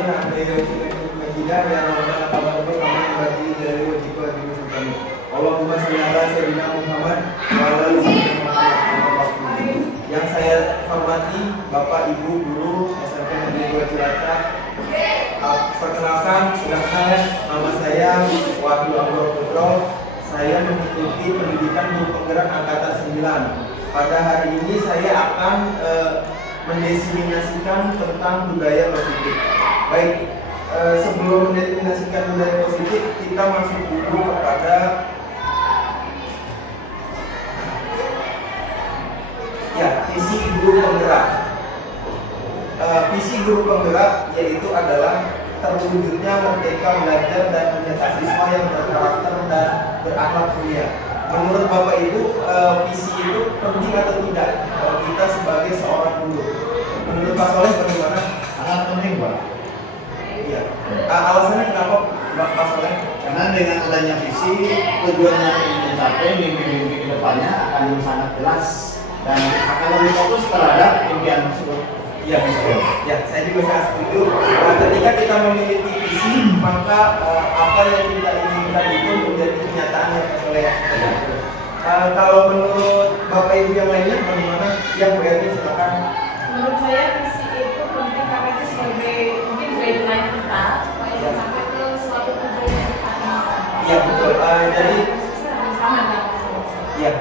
Yang saya hormati Bapak Ibu Guru SMP Negeri 2 Cilacap. Perkenalkan, nama saya Wahyu Anggoro Putro. Saya mengikuti pendidikan guru penggerak angkatan 9. Pada hari ini saya akan mendefinisikan tentang budaya positif. Baik, sebelum mendefinisikan budaya positif, kita masuk dulu kepada visi guru penggerak. Visi guru penggerak yaitu adalah terwujudnya merdeka belajar dan mencetak siswa yang berkarakter dan berakhlak mulia. Menurut Bapak Ibu, visi itu penting atau tidak kita sebagai seorang guru? Menurut Pak Soleh bagaimana? Sangat penting, Pak. Iya. Alasannya kenapa Pak Soleh? Karena dengan adanya visi, tujuannya ingin mencapai mimpi-mimpi ke depannya akan sangat jelas dan akan lebih fokus terhadap impian tersebut. Iya, betul. Ya, saya juga sangat setuju. Ketika kita memiliki visi, maka apa yang kita inginkan itu menjadi kenyataan yang oleh. Kalau menurut Bapak Ibu yang lainnya bagaimana? Yang Bu Erni silakan. Menurut saya visi itu penting karena itu sebagai mungkin guideline kita supaya sampai ke suatu tujuan yang kita inginkan. Iya, betul. Jadi ya,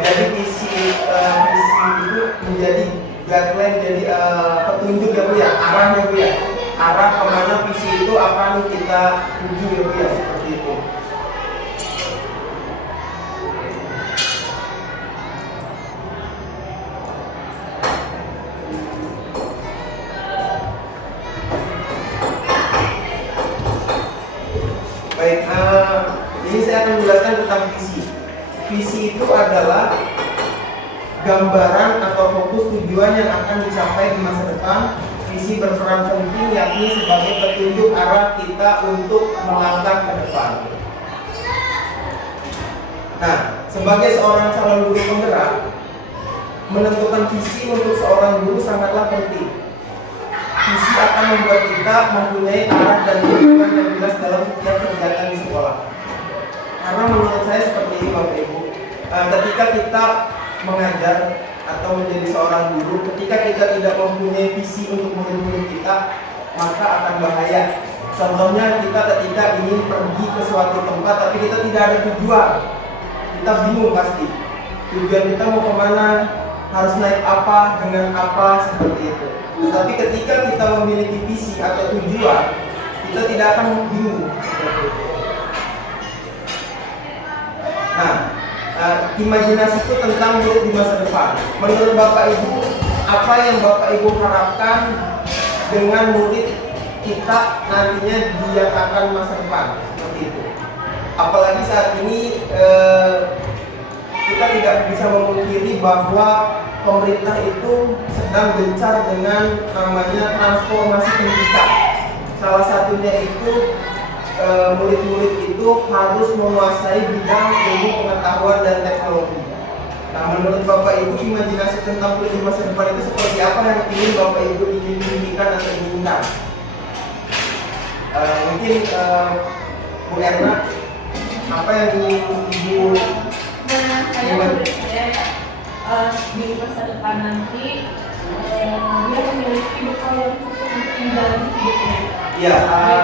jadi visi itu menjadi guideline, jadi petunjuk ya Bu ya, arahnya Bu ya, arah kemana visi itu akan kita tuju ya Bu ya, seperti itu. Baik, ini saya akan menjelaskan tentang visi. Visi itu adalah gambaran atau fokus tujuan yang akan dicapai di masa depan. Visi berperan penting yakni sebagai petunjuk arah kita untuk melangkah ke depan. Nah, sebagai seorang calon guru penggerak, menentukan visi untuk seorang guru sangatlah penting. Visi akan membuat kita mempunyai arah dan tujuan yang jelas dalam setiap kegiatan di sekolah. Karena menurut saya seperti ini Bapak Ibu, ketika kita mengajar atau menjadi seorang guru, ketika kita tidak mempunyai visi untuk murid-murid kita, maka akan bahaya. Contohnya kita ketika ingin pergi ke suatu tempat tapi kita tidak ada tujuan, kita bingung pasti. Tujuan kita mau kemana, harus naik apa, dengan apa, seperti itu. Tetapi ketika kita memiliki visi atau tujuan, kita tidak akan bingung. Nah, imajinasi itu tentang murid di masa depan. Menurut Bapak Ibu, apa yang Bapak Ibu harapkan dengan murid kita nantinya di yang akan masa depan? Seperti itu. Apalagi saat ini kita tidak bisa memungkiri bahwa pemerintah itu sedang gencar dengan namanya transformasi pendidikan. Salah satunya itu murid-murid itu harus menguasai bidang ilmu pengetahuan dan teknologi. Nah, menurut Bapak Ibu, imajinasi tentang murid di masa depan itu seperti apa yang ingin Bapak Ibu inginkan atau inginkan? Mungkin Bu Erna, apa yang ingin Ibu? Di masa depan nanti dia memiliki bekal yang cukup untuk menjalani hidupnya. Ya,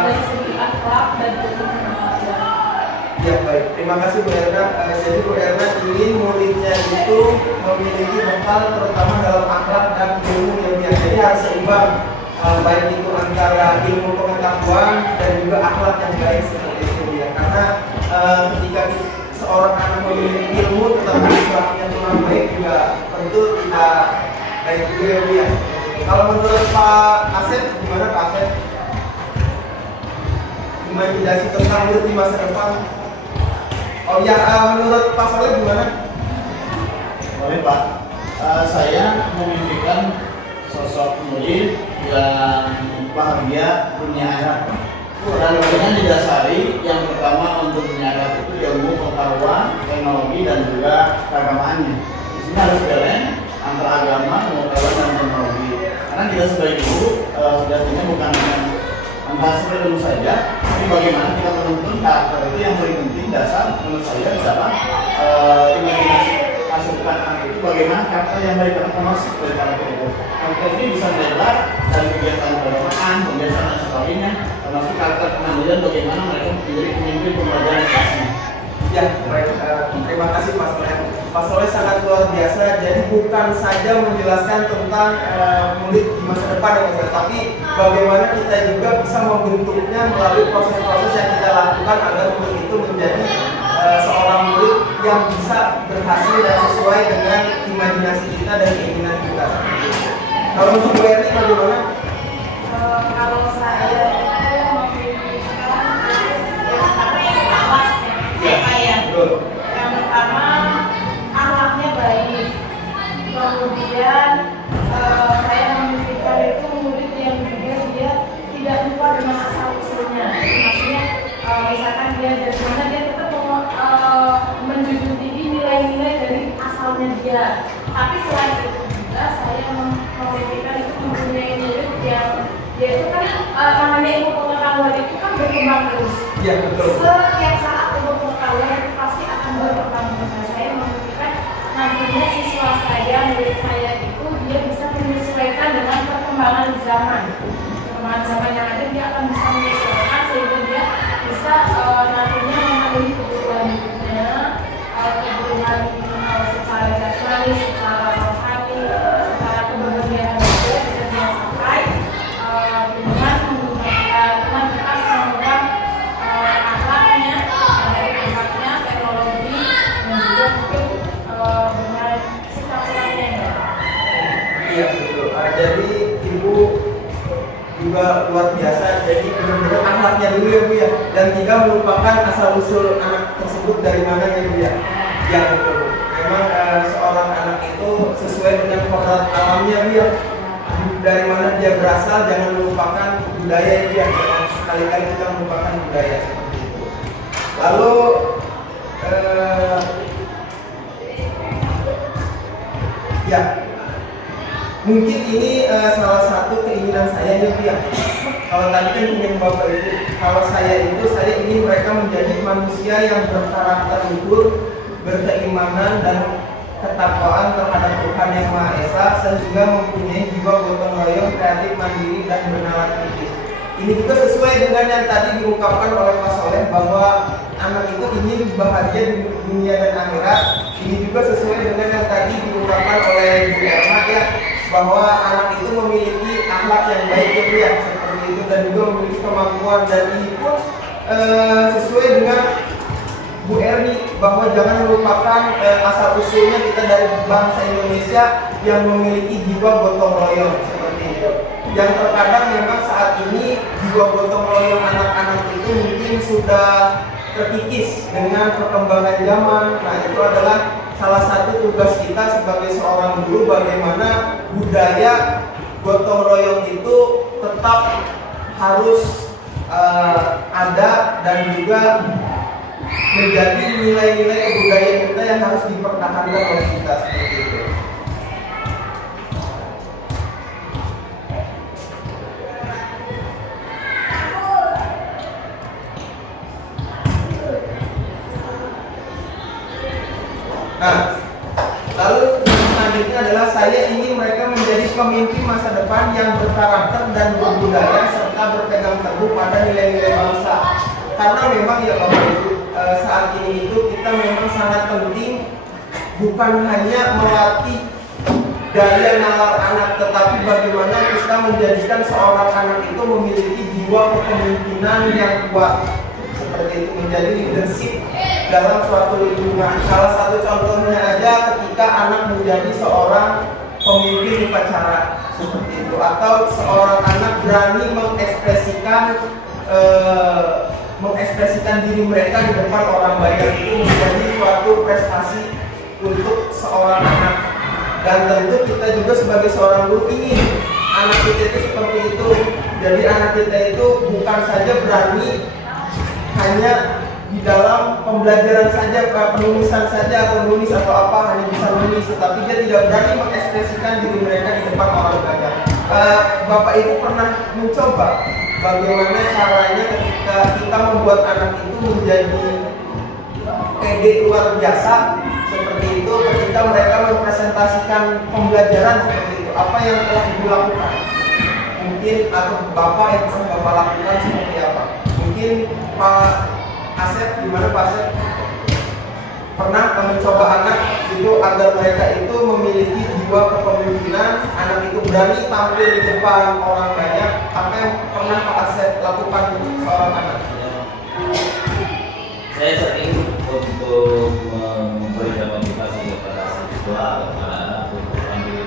dari segi akhlak dan pengetahuan. Ya, baik. Terima kasih Bu Erna. Jadi Bu Erna ingin muridnya itu memiliki bekal terutama dalam akhlak dan ilmu yang biasa. Jadi harus seimbang, baik itu antara ilmu pengetahuan dan juga akhlak yang baik seperti itu ya. Karena ketika seorang anak memiliki ilmu tetapi akhlaknya kurang baik juga tentu tidak baik juga ya. Kalau menurut Pak Asep, gimana Pak Asep? Imajinasi tentang murid di masa depan. Oh ya, menurut Pak Soleh gimana? Boleh Pak, saya memimpikan sosok murid yang bahagia dunia akhirat. Dan dengan didasari yang pertama untuk dunia akhirat itu ilmu pengetahuan, teknologi dan juga keagamaannya. Di sini harus balance antara agama, pengetahuan dan teknologi. Karena kita sebagai guru sejatinya bukan hanya Entah sebelum saja, tapi bagaimana kita menuntun karakter itu yang paling penting dasar menurut saya adalah imajinasi masa depan anak itu bagaimana karakter yang baik akan masuk dari karakter itu. Karakter ini bisa dilebar dari kegiatan keagamaan, kebiasaan dan sebagainya, termasuk karakter kemandirian bagaimana mereka menjadi pemimpin pembelajaran kelasnya. Ya, baik. Terima kasih Pak Soleh. Pak Soleh sangat luar biasa. Jadi bukan saja menjelaskan tentang murid di masa depan ya Mas, tapi bagaimana kita juga bisa membentuknya melalui proses-proses yang kita lakukan agar murid itu menjadi seorang murid yang bisa berhasil dan sesuai dengan imajinasi kita dan keinginan kita. Kalau untuk Bu Erni bagaimana? Kalau saya itu memikirkan yang pertama akhlaknya baik, kemudian saya memikirkan itu murid yang juga dia tidak lupa dengan asal usulnya. Maksudnya misalkan dia dari mana dia tetap menjunjung tinggi nilai-nilai dari asalnya dia. Tapi selain itu juga saya memikirkan itu mempunyai murid yang dia itu kan namanya ilmu pengetahuan itu kan berkembang terus. Ya, betul. Setiap saat ilmu pengetahuan itu pasti akan berkembang terus. Saya memikirkan nantinya siswa saya, murid saya itu dia bisa menyesuaikan dengan perkembangan zaman. Perkembangan zaman yang ada dia akan bisa menyesuaikan sehingga dia bisa nantinya memenuhi kebutuhan hidupnya, kebutuhan secara jasmani, secara rohani, secara kebahagiaan juga bisa dia capai dengan menggunakan kita bisa menggunakan akhlaknya dari akhlaknya, teknologi dan juga mungkin dengan sikap-sikapnya. Iya betul. Jadi Ibu juga luar biasa. Jadi benar-benar akhlaknya dulu ya Bu ya, dan tidak melupakan asal usul anak tersebut dari mana ya Bu ya. Ya betul. Memang seorang anak itu sesuai dengan kodrat alamnya Bu ya. Dari mana dia berasal, jangan melupakan budaya dia. Jangan sekali-kali kita melupakan budaya seperti itu. Lalu ya. Mungkin ini salah satu keinginan saya ya Bu ya. Kalau tadi kan ingin Bapak itu, kalau saya ingin mereka menjadi manusia yang berkarakter luhur, berkeimanan dan ketakwaan terhadap Tuhan Yang Maha Esa, sehingga mempunyai jiwa gotong royong, kreatif, mandiri dan bernalar kritis. Ini juga sesuai dengan yang tadi diungkapkan oleh Pak Soleh bahwa anak itu ingin bahagia di dunia dan akhirat. Ini juga sesuai dengan yang tadi diungkapkan oleh Ibu Erma ya, bahwa anak itu memiliki akhlak yang baik ya seperti itu, dan juga memiliki kemampuan, dan ini pun sesuai dengan Bu Erni bahwa jangan melupakan asal usulnya kita dari bangsa Indonesia yang memiliki jiwa gotong royong seperti itu. Yang terkadang memang saat ini jiwa gotong royong anak-anak itu mungkin sudah terkikis dengan perkembangan zaman. Nah itu adalah salah satu tugas kita sebagai seorang guru, bagaimana budaya gotong royong itu tetap harus ada dan juga menjadi nilai-nilai kebudayaan kita yang harus dipertahankan oleh kita seperti itu. Nah, lalu selanjutnya adalah saya ingin mereka menjadi pemimpin masa depan yang berkarakter dan berbudaya serta berpegang teguh pada nilai-nilai bangsa. Karena memang ya Bapak Ibu, saat ini itu kita memang sangat penting bukan hanya melatih daya nalar anak, tetapi bagaimana kita menjadikan seorang anak itu memiliki jiwa kepemimpinan yang kuat, seperti itu, menjadi leadership dalam suatu lingkungan. Salah satu contohnya aja ketika anak menjadi seorang pemimpin upacara seperti itu, atau seorang anak berani mengekspresikan diri mereka di depan orang banyak, itu menjadi suatu prestasi untuk seorang anak. Dan tentu kita juga sebagai seorang guru ingin anak kita itu seperti itu. Jadi anak kita itu bukan saja berani hanya di dalam pembelajaran saja, penulisan saja, atau nulis atau apa, hanya bisa menulis, tetapi dia tidak berani mengekspresikan diri mereka di depan orang banyak. Bapak Ibu pernah mencoba bagaimana caranya ketika kita membuat anak itu menjadi pede luar biasa seperti itu ketika mereka mempresentasikan pembelajaran seperti itu, apa yang telah Ibu lakukan? Mungkin atau Bapak yang pernah Bapak lakukan seperti apa? Mungkin Pak Asep, gimana Pak Asep? Pernah mencoba anak itu agar mereka itu memiliki jiwa kepemimpinan, anak itu berani tampil di depan orang banyak. Apa yang pernah Pak Asep lakukan untuk seorang anak? Saya sering untuk memberikan motivasi kepada siswa, kepada anak untuk ambil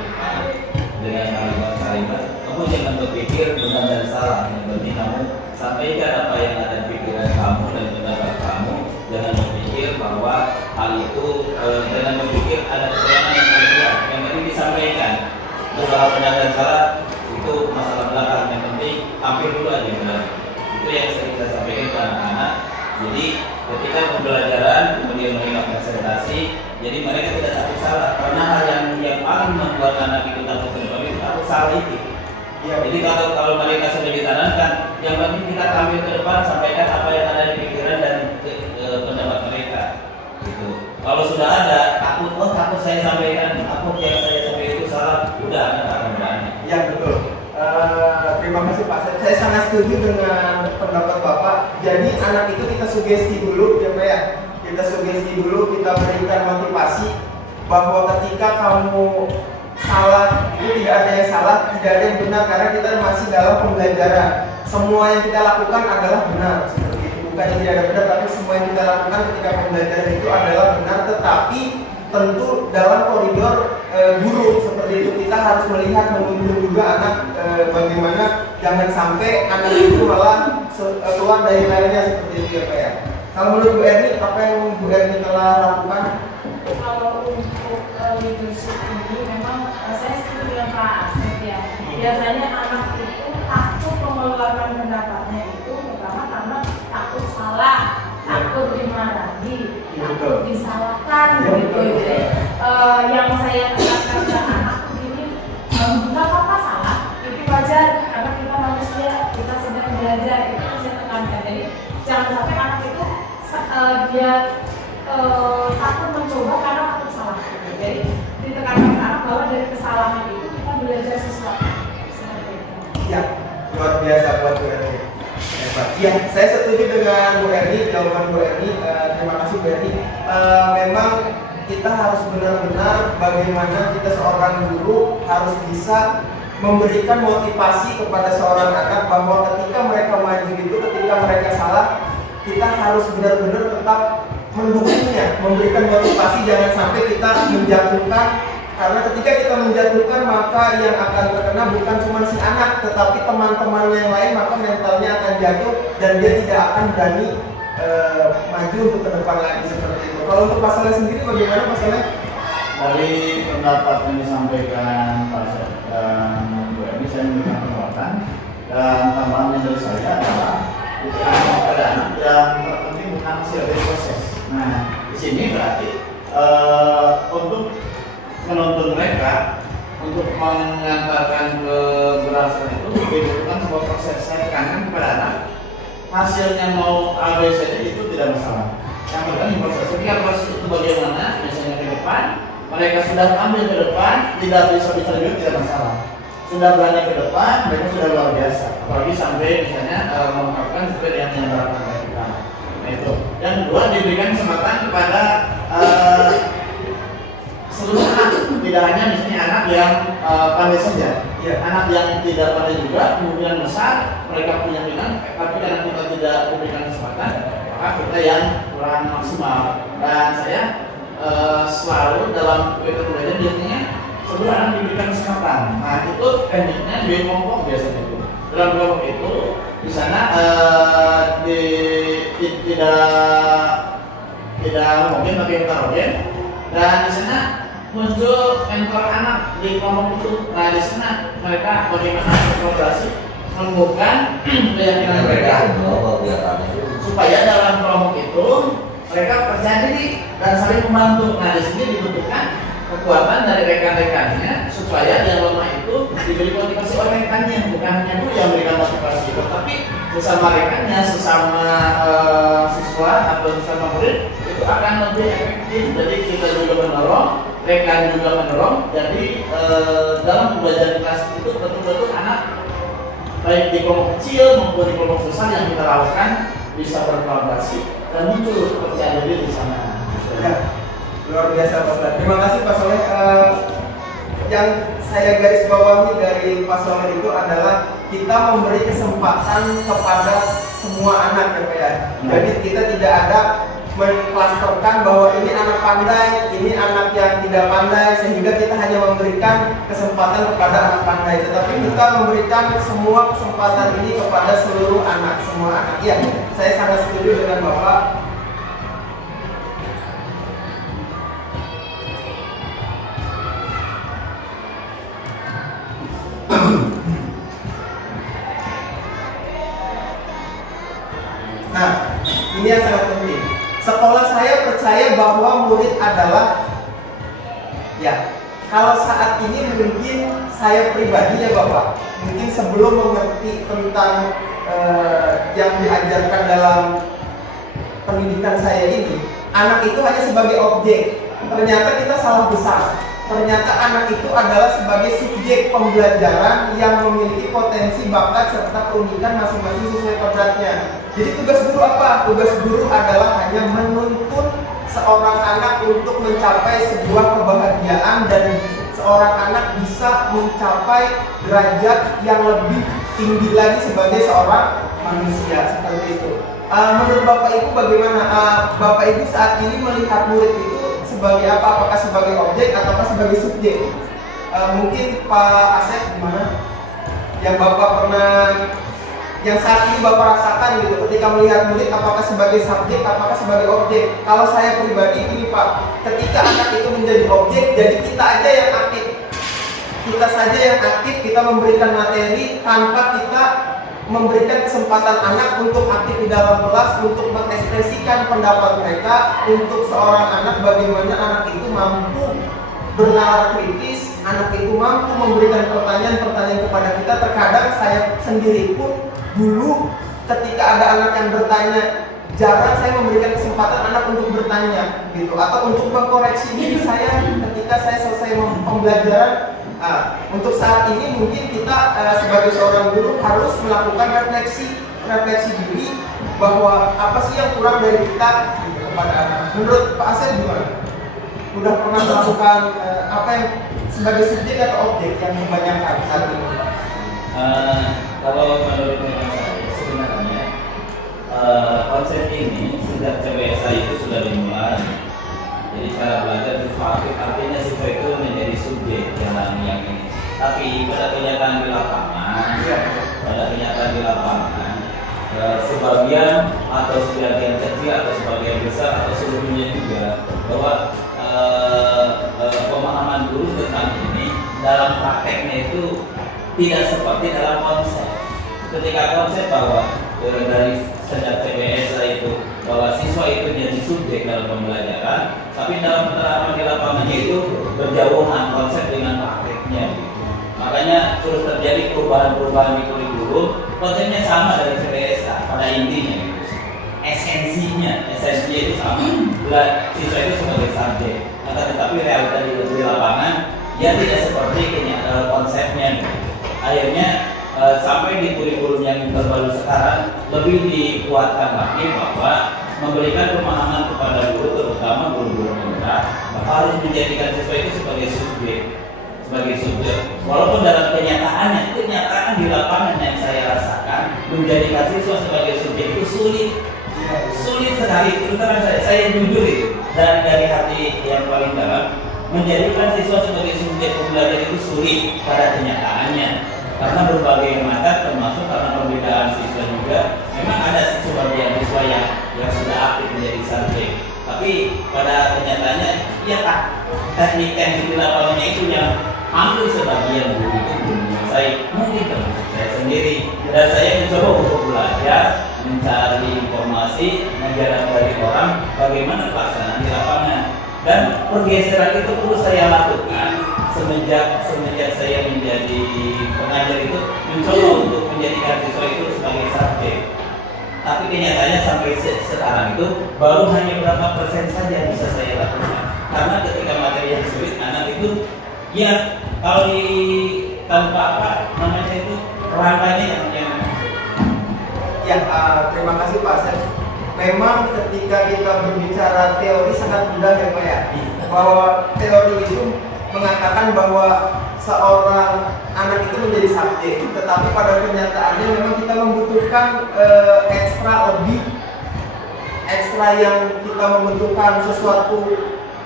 dengan kalimat-kalimat. Kamu jangan berpikir benar dan salah, yang penting kamu sampaikan apa yang ada di pikiran kamu dan pendapat kamu. Jangan berpikir bahwa hal itu, jangan berpikir ada keterangan yang berbeda. Yang penting disampaikan. Masalah benar dan salah itu masalah belakang. Yang penting ambil dulu aja benar. Itu yang sering kita sampaikan kepada anak-anak. Jadi ketika pembelajaran kemudian mereka presentasi, jadi mereka tidak takut salah karena hal yang paling membuat anak itu takut ke depan itu takut salah itu. Ya. Jadi kalau mereka sudah ditanamkan, yang penting kita tampil ke depan, sampaikan apa yang ada di pikiran dan pendapat mereka. Gitu. Kalau sudah ada takut, takut saya sampaikan, takut yang saya sampaikan itu salah, udah anak akan berani. Ya betul. Terima kasih Pak. Saya sangat setuju dengan pendapat Bapak. Jadi anak itu kita sugesti dulu, ya Pak ya. Kita sugesti dulu, kita berikan motivasi bahwa ketika kamu salah itu tidak ada yang salah, tidak ada yang benar karena kita masih dalam pembelajaran. Semua yang kita lakukan adalah benar seperti itu. Bukan yang tidak ada benar, tapi semua yang kita lakukan ketika pembelajaran itu adalah benar. Tetapi tentu dalam koridor guru seperti itu kita harus melihat menuntun juga anak bagaimana jangan sampai anak itu malah keluar dari lainnya seperti itu ya Pak ya. Kalau menurut Bu Erni, apa yang Bu Erni telah lakukan? Kalau untuk leadership ini memang saya setuju dengan Pak Asep ya. Biasanya anak itu takut mengeluarkan pendapatnya itu pertama karena takut salah, takut dimarahi, takut disalahkan gitu. Jadi yang saya katakan ke anak begini, nggak apa-apa salah, itu wajar karena kita manusia, kita sedang belajar, itu saya tekankan. Jadi jangan sampai anak itu dia takut mencoba karena takut salah. Jadi ditekankan ke anak bahwa dari kesalahan itu kita belajar sesuatu. Seperti itu. Ya, luar biasa buat Bu Erni. Ya, saya setuju dengan Bu Erni, jawaban Bu Erni. Terima kasih Bu Erni. Memang kita harus benar-benar bagaimana kita seorang guru harus bisa memberikan motivasi kepada seorang anak bahwa ketika mereka maju itu, ketika mereka salah, kita harus benar-benar tetap mendukungnya, memberikan motivasi, jangan sampai kita menjatuhkan. Karena ketika kita menjatuhkan, maka yang akan terkena bukan cuma si anak, tetapi teman-temannya yang lain, maka mentalnya akan jatuh dan dia tidak akan berani maju untuk ke depan lagi seperti itu. Kalau untuk pasalnya sendiri bagaimana pasalnya? Dari pendapat yang disampaikan Pak Asep dan Bu Erni, saya memberikan pendapat dan tambahan dari saya adalah pada anak yang terpenting bukan hasil dari proses. Nah, di sini berarti untuk menuntun mereka untuk mengantarkan keberhasilan itu dibutuhkan sebuah proses. Saya tekankan kepada anak, hasilnya mau A, B, C, D itu tidak masalah. Yang penting proses. Ketika proses itu bagaimana, misalnya ke depan, mereka sudah ambil ke depan, tidak bisa juga tidak masalah. Sudah berani ke depan, mereka sudah luar biasa. Apalagi sampai misalnya mengungkapkan sesuai dengan yang diharapkan mereka. Nah itu. Yang kedua, diberikan kesempatan kepada seluruh anak, tidak hanya misalnya anak yang pandai saja, ya. Anak yang tidak pandai juga, kemudian besar, mereka punya minat, tapi karena kita tidak memberikan kesempatan, maka kita yang kurang maksimal. Dan saya selalu dalam kegiatan biasanya seluruh anak diberikan kesempatan. Nah itu tekniknya di kelompok biasanya itu. Dalam kelompok itu di sana tidak mungkin pakai heterogen, dan di sana muncul mentor anak di kelompok itu. Nah di sana mereka bagaimana berkolaborasi menemukan keyakinan mereka supaya dalam kelompok itu mereka percaya diri dan saling membantu. Nah di sini dibutuhkan kekuatan dari rekan-rekannya supaya yang lemah itu diberi motivasi oleh rekannya, bukan hanya guru yang memberikan motivasi, tetapi sesama rekannya, sesama siswa atau sesama murid itu akan lebih efektif. Jadi kita juga mendorong, rekan juga mendorong. Jadi dalam pembelajaran kelas itu betul-betul anak baik di kelompok kecil maupun di kelompok besar yang kita lakukan bisa berkolaborasi dan muncul kepercayaan diri di sana. Ya, luar biasa Pak Soleh. Terima kasih Pak Soleh. Yang saya garis bawahi dari Pak Soleh itu adalah kita memberi kesempatan kepada semua anak ya Pak ya. Jadi kita tidak ada mengklasterkan bahwa ini anak pandai, ini anak yang tidak pandai, sehingga kita hanya memberikan kesempatan kepada anak pandai, tetapi kita memberikan semua kesempatan ini kepada seluruh anak, semua anak. Ya, saya sangat setuju dengan Bapak. Nah, ini yang sangat penting. Sekolah saya percaya bahwa murid adalah, ya, kalau saat ini mungkin saya pribadi ya Bapak, mungkin sebelum mengerti tentang yang diajarkan dalam pendidikan saya ini, anak itu hanya sebagai objek. Ternyata kita salah besar. Ternyata anak itu adalah sebagai subjek pembelajaran yang memiliki potensi, bakat, serta keunikan masing-masing sesuai kodratnya. Jadi tugas guru apa? Tugas guru adalah hanya menuntun seorang anak untuk mencapai sebuah kebahagiaan dan seorang anak bisa mencapai derajat yang lebih tinggi lagi sebagai seorang manusia, seperti itu. Menurut Bapak Ibu bagaimana? Bapak Ibu saat ini melihat murid itu sebagai apa? Apakah sebagai objek ataukah sebagai subjek? Mungkin Pak Asep gimana? Yang Bapak pernah, yang saat ini Bapak rasakan gitu, ketika melihat murid, apakah sebagai subjek, apakah sebagai objek? Kalau saya pribadi ini Pak, ketika anak itu menjadi objek, jadi kita aja yang aktif. Kita saja yang aktif, kita memberikan materi tanpa kita memberikan kesempatan anak untuk aktif di dalam kelas, untuk mengekspresikan pendapat mereka, untuk seorang anak bagaimana anak itu mampu bernalar kritis, anak itu mampu memberikan pertanyaan-pertanyaan kepada kita. Terkadang saya sendiri pun dulu ketika ada anak yang bertanya, jarang saya memberikan kesempatan anak untuk bertanya gitu, atau untuk mengkoreksi diri saya ketika saya selesai pembelajaran. Untuk saat ini mungkin kita sebagai seorang guru harus melakukan refleksi diri bahwa apa sih yang kurang dari kita gitu, kepada anak. Menurut Pak Asep gimana? Udah pernah melakukan apa yang sebagai subjek atau objek yang kebanyakan saat ini? Kalau menurut saya sebenarnya konsep ini sejak CBSA itu sudah dimulai. Jadi cara belajar siswa aktif artinya siswa itu menjadi subjek yang ini. Tapi pada kenyataan di lapangan, sebagian atau sebagian kecil atau sebagian besar atau seluruhnya juga bahwa pemahaman guru tentang ini dalam prakteknya itu tidak seperti dalam konsep. Ketika konsep bahwa dari sejak CBSA itu bahwa siswa itu jadi subjek dalam pembelajaran, tapi dalam penerapan di lapangannya itu berjauhan konsep dengan prakteknya. Makanya terus terjadi perubahan-perubahan di kurikulum. Konsepnya sama dari CBSA pada intinya, esensinya itu sama. Siswa itu sebagai subjek, tetapi realita di lapangan ya tidak seperti konsepnya. Akhirnya sampai di kurikulum yang terbaru sekarang lebih dikuatkan lagi bahwa memberikan pemahaman kepada guru, terutama guru-guru muda, harus menjadikan siswa itu sebagai subjek. Walaupun dalam kenyataan di lapangan yang saya rasakan menjadikan siswa sebagai subjek itu sulit sekali. Terus terang saya jujur itu dari hati yang paling dalam, menjadikan siswa sebagai subjek pembelajaran itu sulit pada kenyataannya. Karena berbagai macam, termasuk karena pembedaan siswa juga. Memang ada sebagian siswa yang sudah aktif menjadi subjek, tapi pada kenyataannya ya Pak, teknik-teknik di lapangannya itu yang hampir sebagian guru itu belum menguasai, mungkin termasuk saya sendiri. Dan saya mencoba untuk belajar, mencari informasi, mengajar dari orang bagaimana pelaksanaan di lapangan. Dan pergeseran itu perlu saya lakukan semenjak sejak saya menjadi pengajar itu mencoba untuk menjadikan siswa itu sebagai subjek. Tapi kenyataannya sampai sekarang itu baru hanya berapa persen saja bisa saya lakukan. Karena ketika materi yang sulit, anak itu ya kalau di tanpa apa namanya itu rangkanya yang Ya, terima kasih Pak Seth. Memang ketika kita berbicara teori sangat mudah ya Pak ya. Bahwa teori itu mengatakan bahwa seorang anak itu menjadi subjek, tetapi pada kenyataannya memang kita membutuhkan ekstra yang kita membutuhkan sesuatu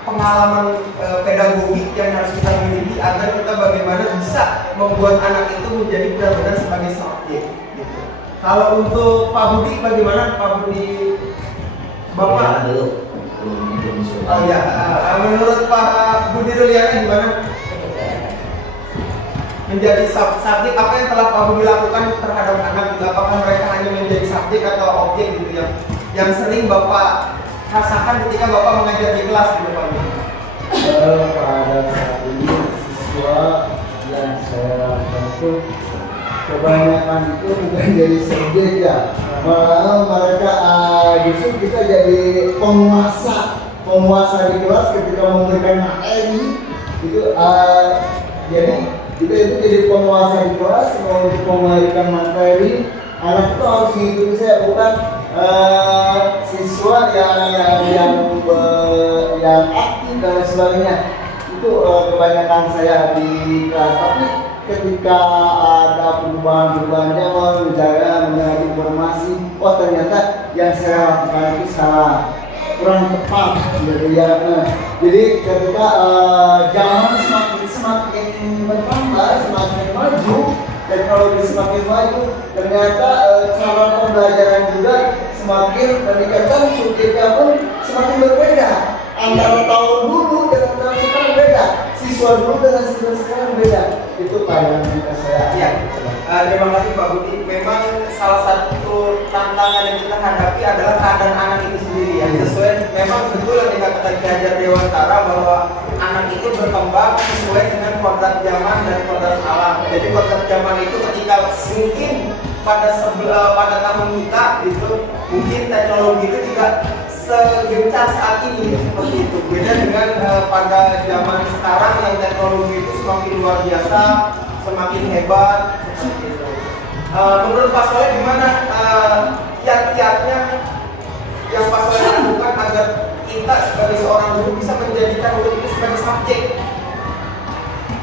pengalaman pedagogik yang harus kita miliki agar kita bagaimana bisa membuat anak itu menjadi benar-benar sebagai subjek. Gitu. Kalau untuk Pak Budi bagaimana Pak Budi? Bapak dulu. Oh ya, menurut Pak Budi Ruliana gimana? Menjadi subjek apa yang telah Pak Budi lakukan terhadap anak? Apakah mereka hanya menjadi subjek atau objek gitu yang sering Bapak rasakan ketika Bapak mengajar di kelas gitu Pak Budi? Pada saat ini siswa yang saya bentuk kebanyakan itu bukan jadi subjek ya, malah mereka justru kita jadi penguasa di kelas ketika memberikan materi itu jadi kita itu jadi penguasa di kelas untuk memberikan materi. Anak itu harus mengikuti saya, bukan siswa yang aktif dan lain sebagainya. Itu kebanyakan saya di kelas. Tapi ketika ada perubahan zaman, menjaga informasi, oh ternyata yang saya lakukan itu salah, kurang tepat gitu ya. Jadi ketika zaman semakin bertambah, semakin maju, teknologi semakin maju, ternyata cara pembelajaran juga semakin meningkatkan, subjeknya pun semakin berbeda. Antara tahun dulu dengan tahun sekarang beda, siswa dulu dengan siswa sekarang beda. Itu pandangan saya. Ya, terima kasih Pak Budi. Memang salah satu tantangan yang kita hadapi adalah keadaan anak itu sendiri ya. Sesuai, memang betul yang dikatakan Ki Hajar Dewantara bahwa anak itu berkembang sesuai dengan kodrat zaman dan kodrat alam. Jadi kodrat zaman itu ketika mungkin pada tahun kita itu mungkin teknologi itu tidak segencar saat ini seperti itu. Beda dengan pada zaman sekarang yang teknologi itu semakin luar biasa, semakin hebat seperti itu. Menurut Pak Soleh gimana kiat-kiatnya yang Pak Soleh lakukan agar kita sebagai seorang guru bisa menjadikan murid itu sebagai subjek?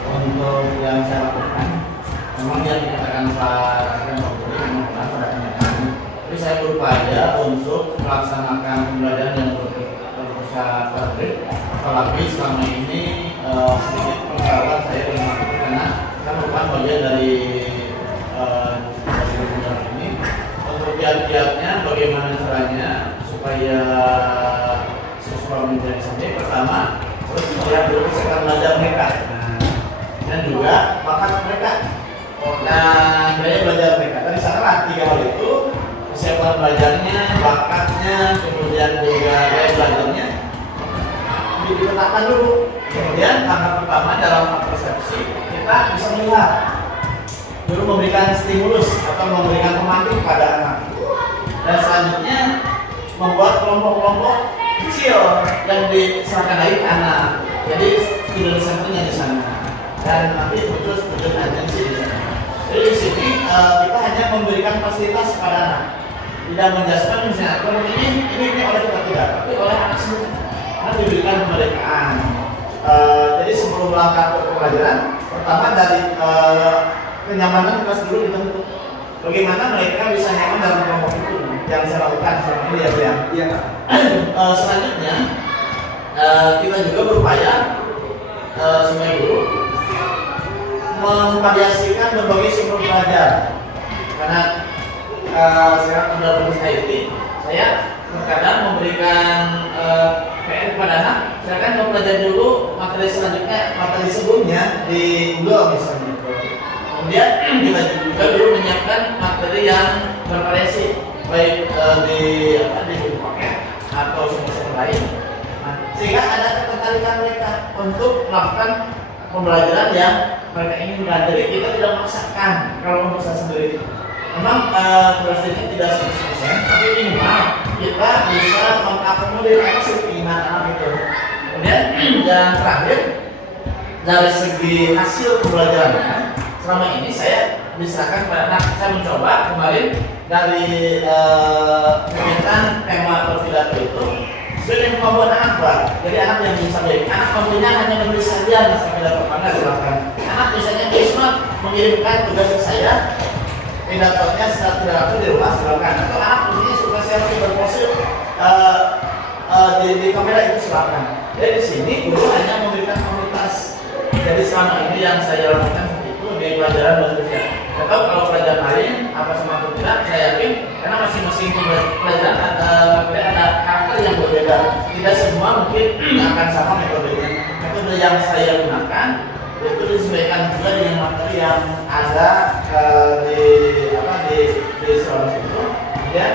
Untuk yang saya lakukan, memang yang dikatakan Pak Budi memang benar pada kenyataan. Tapi saya berupaya untuk melaksanakan pembelajaran yang berusaha terbaik. Apalagi selama ini sedikit pengalaman saya dengan karena saya merupakan bagian dari pembelajaran ini. Untuk kiat-kiatnya, bagaimana caranya supaya siswa menjadi subjek, pertama harus melihat dulu kesukaan belajar mereka. Dan juga bakat mereka dan gaya belajar mereka. Dari sanalah 3 hal itu, kesiapan belajarnya, bakatnya, kemudian juga gaya belajarnya dipetakan dulu. Kemudian langkah pertama dalam persepsi kita bisa melihat dulu, memberikan stimulus atau memberikan pemantik kepada anak. Dan selanjutnya membuat kelompok-kelompok kecil yang diserahkan dari anak. Jadi student sampelnya di sana. Dan nanti muncul student agency di sana. Jadi di sini kita hanya memberikan fasilitas kepada anak, tidak menjelaskan misalnya kalau ini oleh kita tidak, tapi oleh anak sendiri. Anak diberikan kemerdekaan. Jadi sebelum langkah ke pembelajaran, pertama dari kenyamanan kelas dulu dibentuk. Bagaimana mereka bisa nyaman dalam kelompok itu yang saya lakukan selama ini ya Bu ya. Iya. Selanjutnya kita juga berupaya sebagai guru memvariasikan berbagai sumber belajar. Karena saya sudah lulus IT, saya terkadang memberikan PR kepada anak. Saya kan mempelajari dulu materi selanjutnya, materi sebelumnya di Google misalnya. Kemudian kita juga dulu menyiapkan materi yang bervariasi, baik di buku paket atau sumber-sumber lain. Sehingga ada ketertarikan mereka untuk melakukan pembelajaran yang mereka inginkan. Jadi kita tidak memaksakan kalau untuk saya sendiri. Memang prosesnya tidak 100%, tapi minimal kita bisa mengakomodir apa sih keinginan anak itu. Kemudian yang terakhir, dari segi hasil pembelajarannya, selama ini saya misalkan pada anak, saya mencoba kemarin dari kegiatan tema perpidato itu sesuai dengan kemampuan anak, Pak. Jadi anak yang bisa baik, anak mampunya hanya menulis saja naskah pidato, maka silakan. Anak misalnya Isma mengirimkan tugas ke saya, pidatonya secara tidak langsung di rumah, silakan. Atau anak mungkin suka selfie berpose di kamera, itu silakan. Jadi di sini guru hanya memberikan komunitas. Jadi selama ini yang saya lakukan seperti itu di pelajaran bahasa Indonesia. Atau kalau pelajaran lain apa semacam tidak, saya yakin karena masing-masing pelajaran ada karakter yang berbeda. Tidak semua mungkin akan sama metodenya. Metode yang saya gunakan itu disesuaikan juga dengan materi yang ada di sekolah itu, kemudian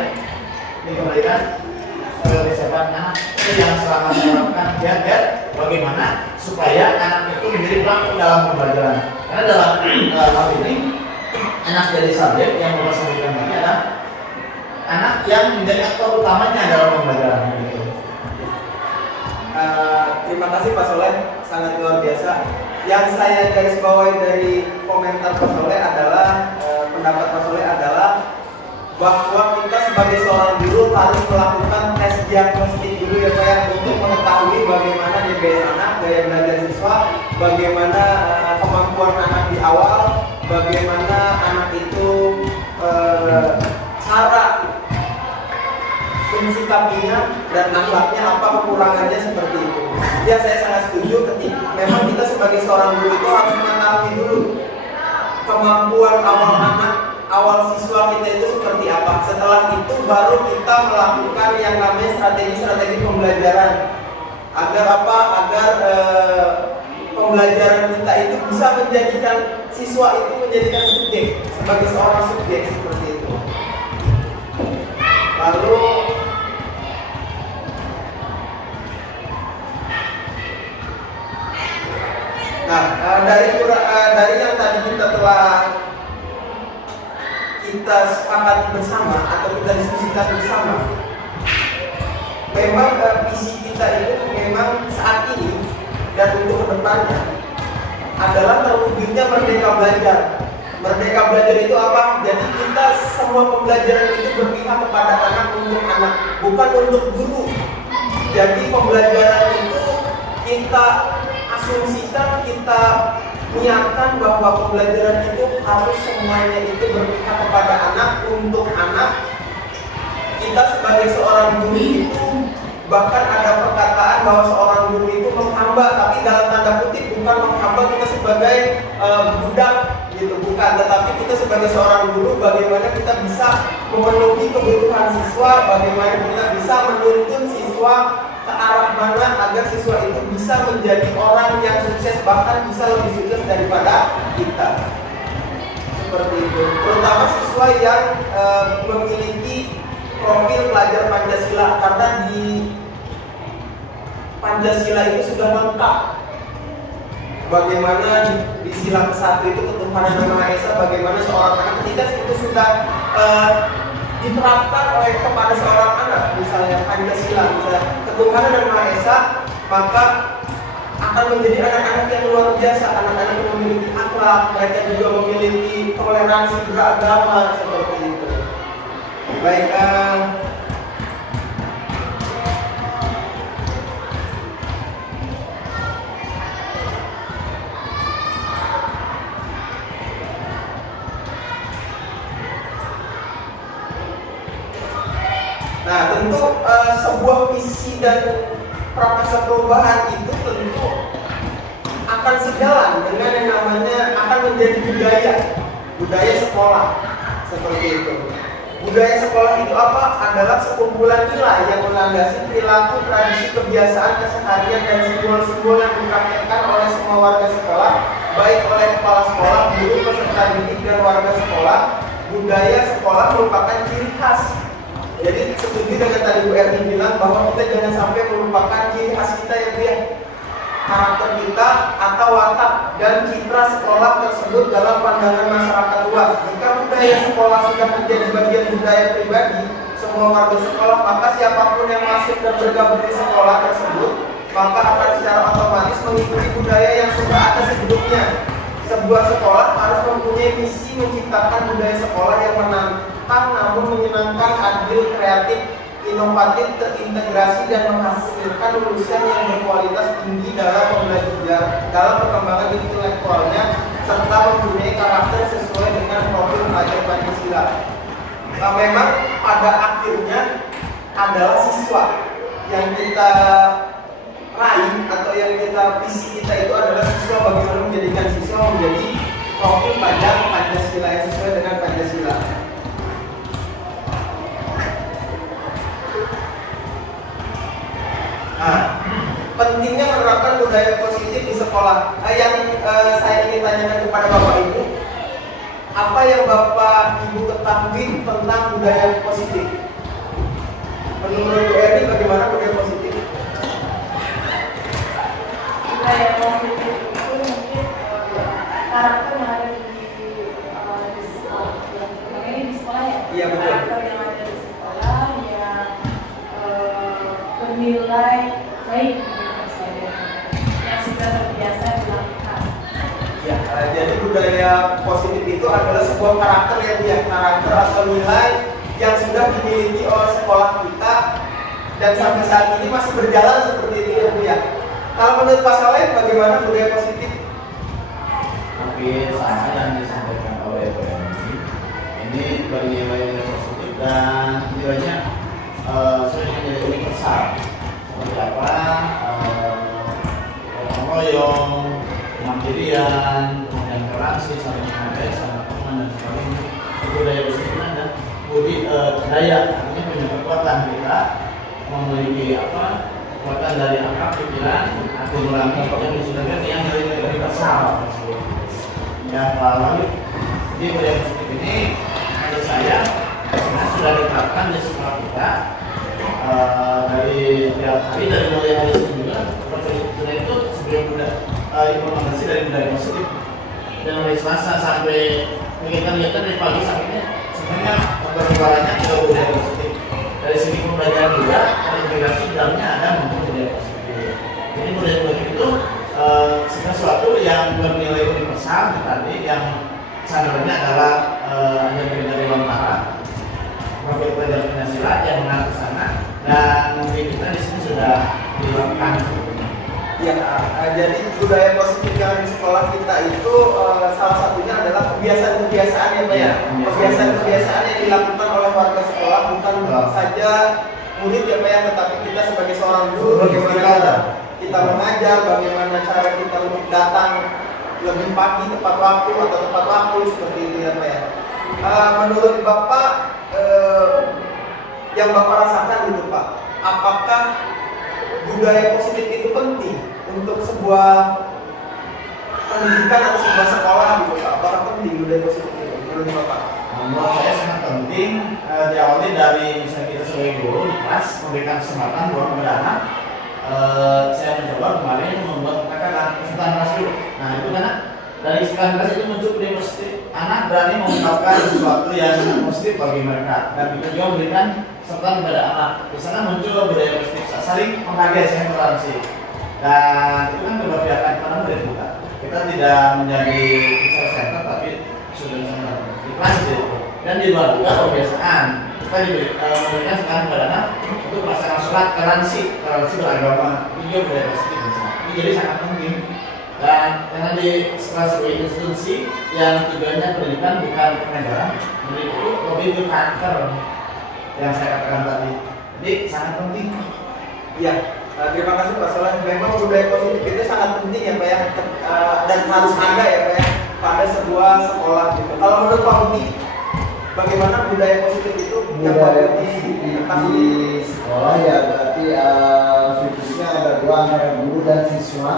dikembalikan ke persiapan anak yang selama saya lakukan biar bagaimana supaya anak itu menjadi pelaku dalam pembelajaran. Karena dalam hal ini anak dari subjek yang mau sampaikan tadi adalah anak yang menjadi aktor utamanya dalam pembelajaran gitu. Terima kasih Pak Soleh, sangat luar biasa. Yang saya garis bawahi dari komentar Pak Soleh adalah pendapat Pak Soleh adalah bahwa kita sebagai seorang guru harus melakukan tes diagnostik dulu ya Pak ya, untuk mengetahui bagaimana DBS anak, gaya belajar siswa, bagaimana kemampuan anak di awal, bagaimana anak itu cara mensikapinya dan akhlaknya, apa kekurangannya seperti itu. Ya saya sangat setuju ketika memang kita sebagai seorang guru itu harus mengetahui dulu kemampuan awal anak, awal siswa kita itu seperti apa. Setelah itu baru kita melakukan yang namanya strategi pembelajaran agar apa? Agar pembelajaran kita itu bisa menjadikan siswa itu menjadikan subjek sebagai seorang subjek seperti itu. Lalu dari yang tadi kita telah kita sepakati bersama atau kita diskusikan bersama, memang visi kita itu memang saat ini dan untuk kedepannya adalah terwujudnya merdeka belajar. Merdeka belajar itu apa? Jadi kita semua pembelajaran itu berpihak kepada anak, untuk anak, bukan untuk guru. Jadi pembelajaran itu kita asumsikan, kita niatkan bahwa pembelajaran itu harus semuanya itu berpihak kepada anak, untuk anak. Kita sebagai seorang guru itu bahkan ada perkataan bahwa seorang guru itu menghamba, tapi dalam tanda kutip, bukan menghamba kita sebagai budak gitu, bukan, tetapi kita sebagai seorang guru bagaimana kita bisa memenuhi kebutuhan siswa, bagaimana kita bisa menuntun siswa ke arah mana agar siswa itu bisa menjadi orang yang sukses, bahkan bisa lebih sukses daripada kita. Seperti itu. Terutama siswa yang memiliki profil pelajar Pancasila, karena di Pancasila itu sudah lengkap. Bagaimana di sila ke-1 itu ketuhanan yang Maha Esa, bagaimana seorang anak ketika itu sudah diterapkan oleh kepada seorang anak, misalnya Pancasila, misalnya ketuhanan yang Maha Esa, maka akan menjadi anak-anak yang luar biasa, anak-anak yang memiliki akhlak, mereka juga memiliki toleransi beragama seperti itu. Baik, nah tentu sebuah visi dan prakarsa perubahan itu tentu akan sejalan dengan yang namanya akan menjadi budaya sekolah seperti itu. Budaya sekolah itu apa? Adalah sekumpulan nilai yang melandasi perilaku, tradisi, kebiasaan, keseharian, dan simbol-simbol yang dipraktekkan oleh semua warga sekolah, baik oleh kepala sekolah, guru, peserta didik, dan warga sekolah. Budaya sekolah merupakan ciri khas. Jadi setuju dengan tadi Bu Erni bilang bahwa kita jangan sampai melupakan ciri khas kita ya Bu ya. karakter kita atau watak dan citra sekolah tersebut dalam pandangan masyarakat luas. Jika budaya sekolah sudah menjadi bagian budaya pribadi semua warga sekolah, maka siapapun yang masuk dan bergabung di sekolah tersebut maka akan secara otomatis mengikuti budaya yang sudah ada sebelumnya. Sebuah sekolah harus mempunyai misi menciptakan budaya sekolah yang menantang namun menyenangkan, adil, kreatif, inovatif, terintegrasi, dan menghasilkan lulusan yang berkualitas tinggi dalam belajar, dalam perkembangan intelektualnya, serta mempunyai karakter sesuai dengan profil pelajar Pancasila. Nah, memang pada akhirnya adalah siswa yang kita raih atau yang kita visi kita itu adalah siswa, bagaimana menjadikan siswa menjadi profil pelajar Pancasila yang sesuai dengan Pancasila. Nah, pentingnya menerapkan budaya positif di sekolah. Yang saya ingin tanyakan kepada Bapak Ibu, apa yang Bapak Ibu ketahui tentang budaya positif? Menurut Bu Erni, bagaimana budaya positif? Budaya positif itu mungkin karakter yang ada di sekolah. Makanya di sekolah ya. Iya, betul. Karakter yang ada di sekolah yang bernilai baik yang sudah terbiasa dilakukan. Ya, jadi budaya positif itu adalah sebuah karakter karakter atau nilai yang sudah dimiliki oleh sekolah kita dan sampai saat ini masih berjalan seperti itu ya Bu ya. Kalau menurut Pak Saleh, bagaimana budaya positif? Mungkin sama yang disampaikan oleh Bu Erni, ini bernilai positif dan nilainya sudah menjadi universal. Seperti apa? Gotong royong, kemandirian, kemudian toleransi, saling menghargai, saling teman dan sebagainya. Budaya positif ada budi daya, artinya punya kekuatan kita memiliki kekuatan dari akal pikiran atau nurani yang disebutkan yang dari universal. Ya, lalu di budaya positif ini menurut saya sudah diterapkan di sekolah kita dari tiap hari, dari mulai hari sebelumnya seperti itu sebelum implementasi dari budaya positif, dan hari Selasa sampai kita lihat dari pagi sampai sebenarnya perkembangannya ke budaya positif. Dari sini pembelajaran juga integrasi di dalamnya ada muncul budaya positif. Jadi budaya positif itu sesuatu yang bernilai universal tadi, yang standarnya adalah ajaran dari Lontara, profil pelajar Pancasila yang mengatur sana, dan mungkin kita di sini sudah dilakukan. Ya, jadi budaya positif yang di sekolah kita itu salah satunya adalah kebiasaan-kebiasaan ya Pak ya. Kebiasaan-kebiasaan yang dilakukan oleh warga sekolah, bukan saja murid ya Pak ya, tetapi kita sebagai seorang guru, bagaimana kita mengajar, bagaimana cara kita untuk datang lebih pagi tepat waktu atau tepat waktu seperti itu ya Pak ya. Menurut Bapak yang Bapak rasakan gitu Pak, apakah budaya positif itu penting untuk sebuah pendidikan atau sebuah sekolah gitu Pak? Apakah penting budaya positif itu menurut Bapak? Menurut saya sangat penting, diawali dari misalnya kita sebagai guru di kelas memberikan kesempatan buat kepada anak. Saya mencoba kemarin membuat katakan kesulitan kelas dulu. Nah itu karena dari kesulitan kelas itu muncul budaya positif. Anak berani mengungkapkan sesuatu yang positif bagi mereka, dan kita juga memberikan kesempatan kepada anak. Di sana muncul budaya positif, saling menghargai, saling toleransi. Dan itu kan keberpihakan pada murid kita. Kita tidak menjadi teacher center, tapi student center di kelas itu. Dan di luar juga kebiasaan kita memberikan sekarang kepada anak untuk melaksanakan sholat toleransi beragama. Ini juga budaya positif di sana. Ini jadi sangat penting. Dan karena di sekolah sebagai institusi yang tujuannya pendidikan bukan pengajaran, jadi itu lebih berkarakter yang saya katakan tadi. Jadi sangat penting. Ya, terima kasih Pak Saleh. Memang budaya positif itu sangat penting ya Pak ya, dan harus ada ya Pak ya pada sebuah sekolah gitu. Kalau menurut Pak Budi, bagaimana budaya positif itu yang Budaya patut positif diketahui? di sekolah ya berarti fikusnya ada dua, antara guru dan siswa.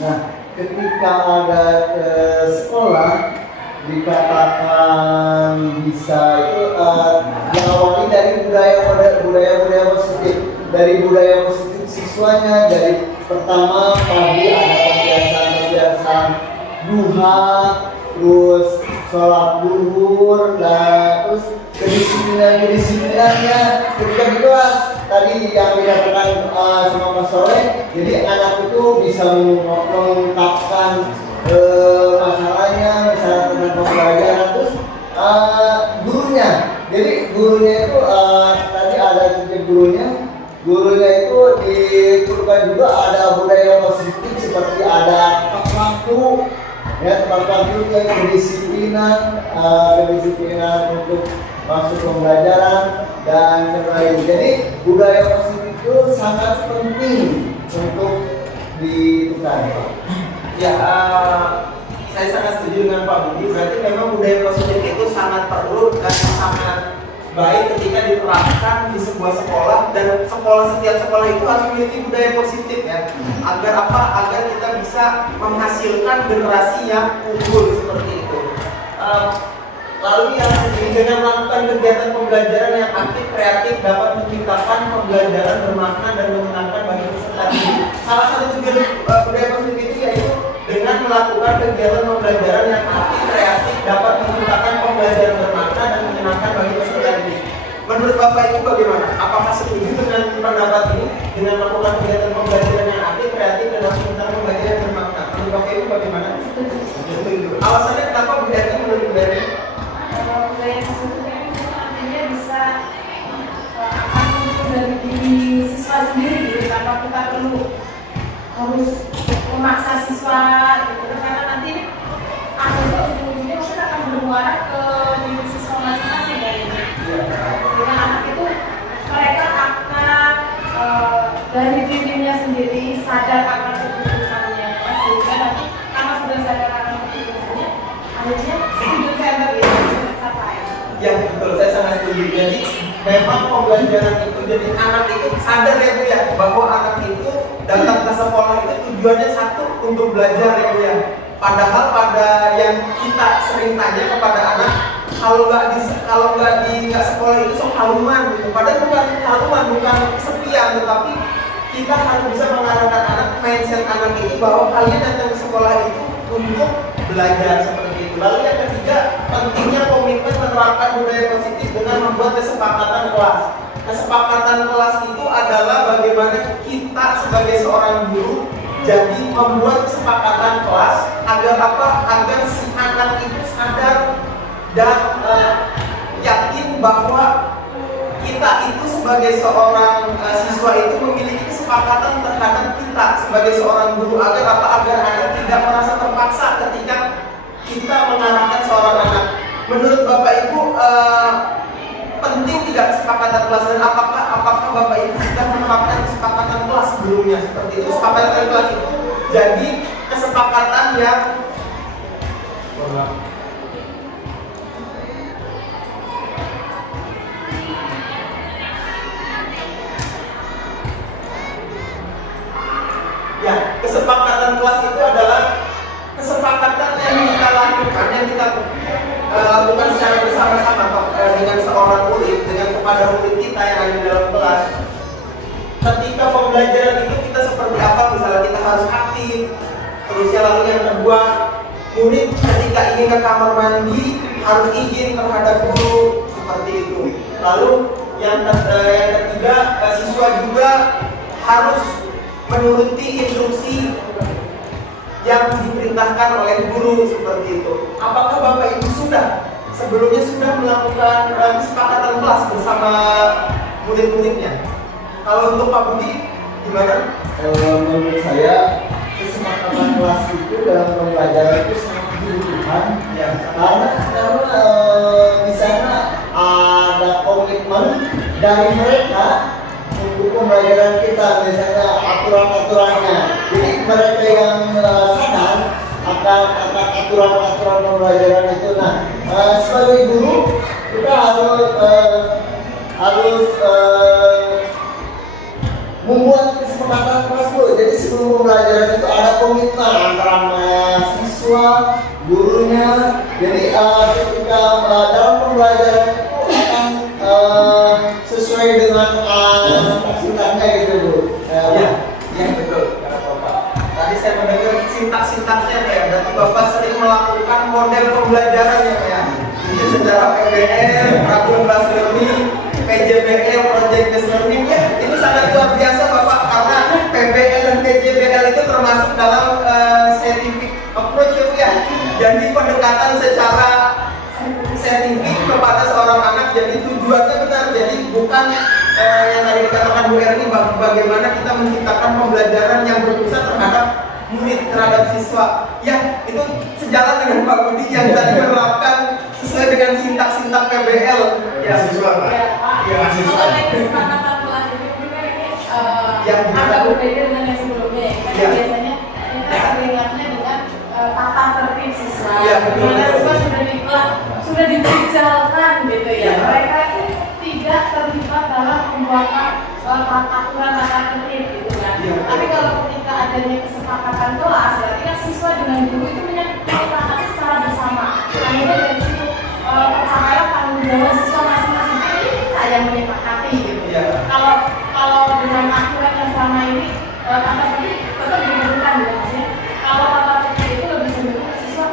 Nah, ketika ada sekolah dikatakan bisa itu diawali dari budaya positif, dari budaya positif siswanya, dari pertama pagi ada pembiasaan duha, terus sholat duhur, dan terus kedisiplinannya ketika di kelas tadi yang dikatakan sama Mas Soleh. Jadi anak itu bisa mengungkapkan masalahnya, misalnya tentang pembelajaran, terus gurunya. Jadi gurunya itu tadi ada titik gurunya itu diturunkan juga ada budaya positif seperti ada tepat waktu, ya tepat waktu yang kedisiplinan untuk masuk pembelajaran dan sebagainya. Jadi budaya positif itu sangat penting untuk ditukar. Ya, saya sangat setuju dengan Pak Budi. Berarti memang budaya positif itu sangat perlu dan sangat baik ketika diterapkan di sebuah sekolah, dan setiap sekolah itu harus memiliki budaya positif ya. Agar apa? Agar kita bisa menghasilkan generasi yang unggul seperti itu. Lalu yang dengan melakukan kegiatan pembelajaran yang aktif, kreatif dapat menciptakan pembelajaran bermakna dan menyenangkan bagi peserta didik. Salah satu tujuan budaya positif itu yaitu dengan melakukan kegiatan pembelajaran yang aktif, kreatif dapat menciptakan pembelajaran bermakna dan menyenangkan bagi peserta didik. Menurut Bapak Ibu bagaimana? Apakah setuju dengan pendapat ini? Dengan melakukan kegiatan pembelajaran yang aktif, kreatif dan menciptakan pembelajaran bermakna. Menurut Bapak Ibu bagaimana? Setuju. Alasannya kenapa budaya menurut budaya? Budaya positif itu artinya bisa akan muncul dari diri siswa sendiri gitu, tanpa kita perlu harus memaksa siswa gitu, karena nanti akhirnya ujung-ujungnya kita akan bermuara ke diri siswa masing-masing ya. Dengan anak itu mereka akan dari dirinya sendiri sadar akan kebutuhannya, sehingga nanti karena sudah sadar akan kebutuhannya akhirnya tujuan center itu tercapai. Ya betul, saya sangat setuju. Jadi memang pembelajaran itu, jadi anak itu sadar ya Bu ya, bahwa anak itu datang ke sekolah itu tujuannya satu, untuk belajar ya Bu ya. Padahal pada yang kita sering tanya kepada anak, kalau nggak di sekolah itu sok haluman gitu. Padahal bukan haluman, bukan kesepian, tetapi kita harus bisa mengarahkan anak, mindset anak ini bahwa kalian datang ke sekolah itu untuk belajar seperti itu. Lalu yang ketiga, pentingnya komitmen menerapkan budaya positif dengan membuat kesepakatan kelas. Kesepakatan kelas itu adalah bagaimana kita sebagai seorang guru jadi membuat kesepakatan kelas agar apa? Agar si anak itu sadar dan yakin bahwa kita itu sebagai seorang siswa itu memiliki kesepakatan terhadap kita sebagai seorang guru, agar apa? Agar anak tidak merasa terpaksa ketika kita mengarahkan seorang anak. Menurut Bapak Ibu penting tidak kesepakatan kelas, dan apakah Bapak Ibu sudah menerapkan kesepakatan kelas sebelumnya seperti itu? Kesepakatan kelas itu jadi kesepakatan yang ya, kesepakatan kelas itu adalah kesepakatan yang kita lakukan, yang kita lakukan secara bersama-sama dengan seorang murid, dengan kepada murid kita yang ada di dalam kelas. Ketika pembelajaran itu kita seperti apa? Misalnya kita harus aktif. Terusnya lalu yang kedua, murid ketika ingin ke kamar mandi harus izin terhadap guru, seperti itu. Lalu yang ketiga, siswa juga harus menuruti instruksi yang diperintahkan oleh guru, seperti itu. Apakah Bapak Ibu sebelumnya sudah melakukan kesepakatan kelas bersama murid-muridnya? Kalau untuk Pak Budi gimana? Menurut saya kesepakatan kelas itu dalam pembelajaran itu sangat dibutuhkan ya, karena di sana ada komitmen dari mereka untuk pembelajaran kita, misalnya aturan-aturannya. Jadi mereka yang sadar akan aturan-aturan pembelajaran itu. Nah, sebagai guru kita harus membuat kesepakatan kelas dulu. Jadi sebelum pembelajaran itu ada komitmen antara siswa, gurunya. Jadi ketika dalam pembelajaran itu akan sesuai dengan kapasitasnya gitu Bu. Ya betul. tujuannya benar. Jadi bukan yang tadi dikatakan Bu Erni, bagaimana kita menciptakan pembelajaran yang berpusat terhadap murid, terhadap siswa. Ya, itu sejalan dengan Pak Budi yang tadi menerapkan sesuai dengan sintak-sintak PBL. Ya, Mahasiswa, Pak. Ya, Pak. Ya, mahasiswa. Mengenai kesepakatan kelas ini kan ini Ya, agak berbeda dengan yang sebelumnya. Karena Ya. biasanya kita teringatnya dengan tata tertib siswa. Ya, betul. Dimana siswa sudah dijalankan gitu ya. Ya. Mereka itu tidak terlibat dalam pembuatan aturan tata tertib gitu kan. Ya. Tapi kalau ketika adanya kesepakatan kelas, berarti kan siswa dengan guru itu menyepakati secara bersama. Akhirnya dari situ percakapan tanggung jawab siswa masing-masing itu kita yang menyepakati gitu. Ya. Kalau dengan aturan yang selama ini tata tertib tetap diperlukan gitu maksudnya. Kalau tata tertib itu lebih cenderung siswa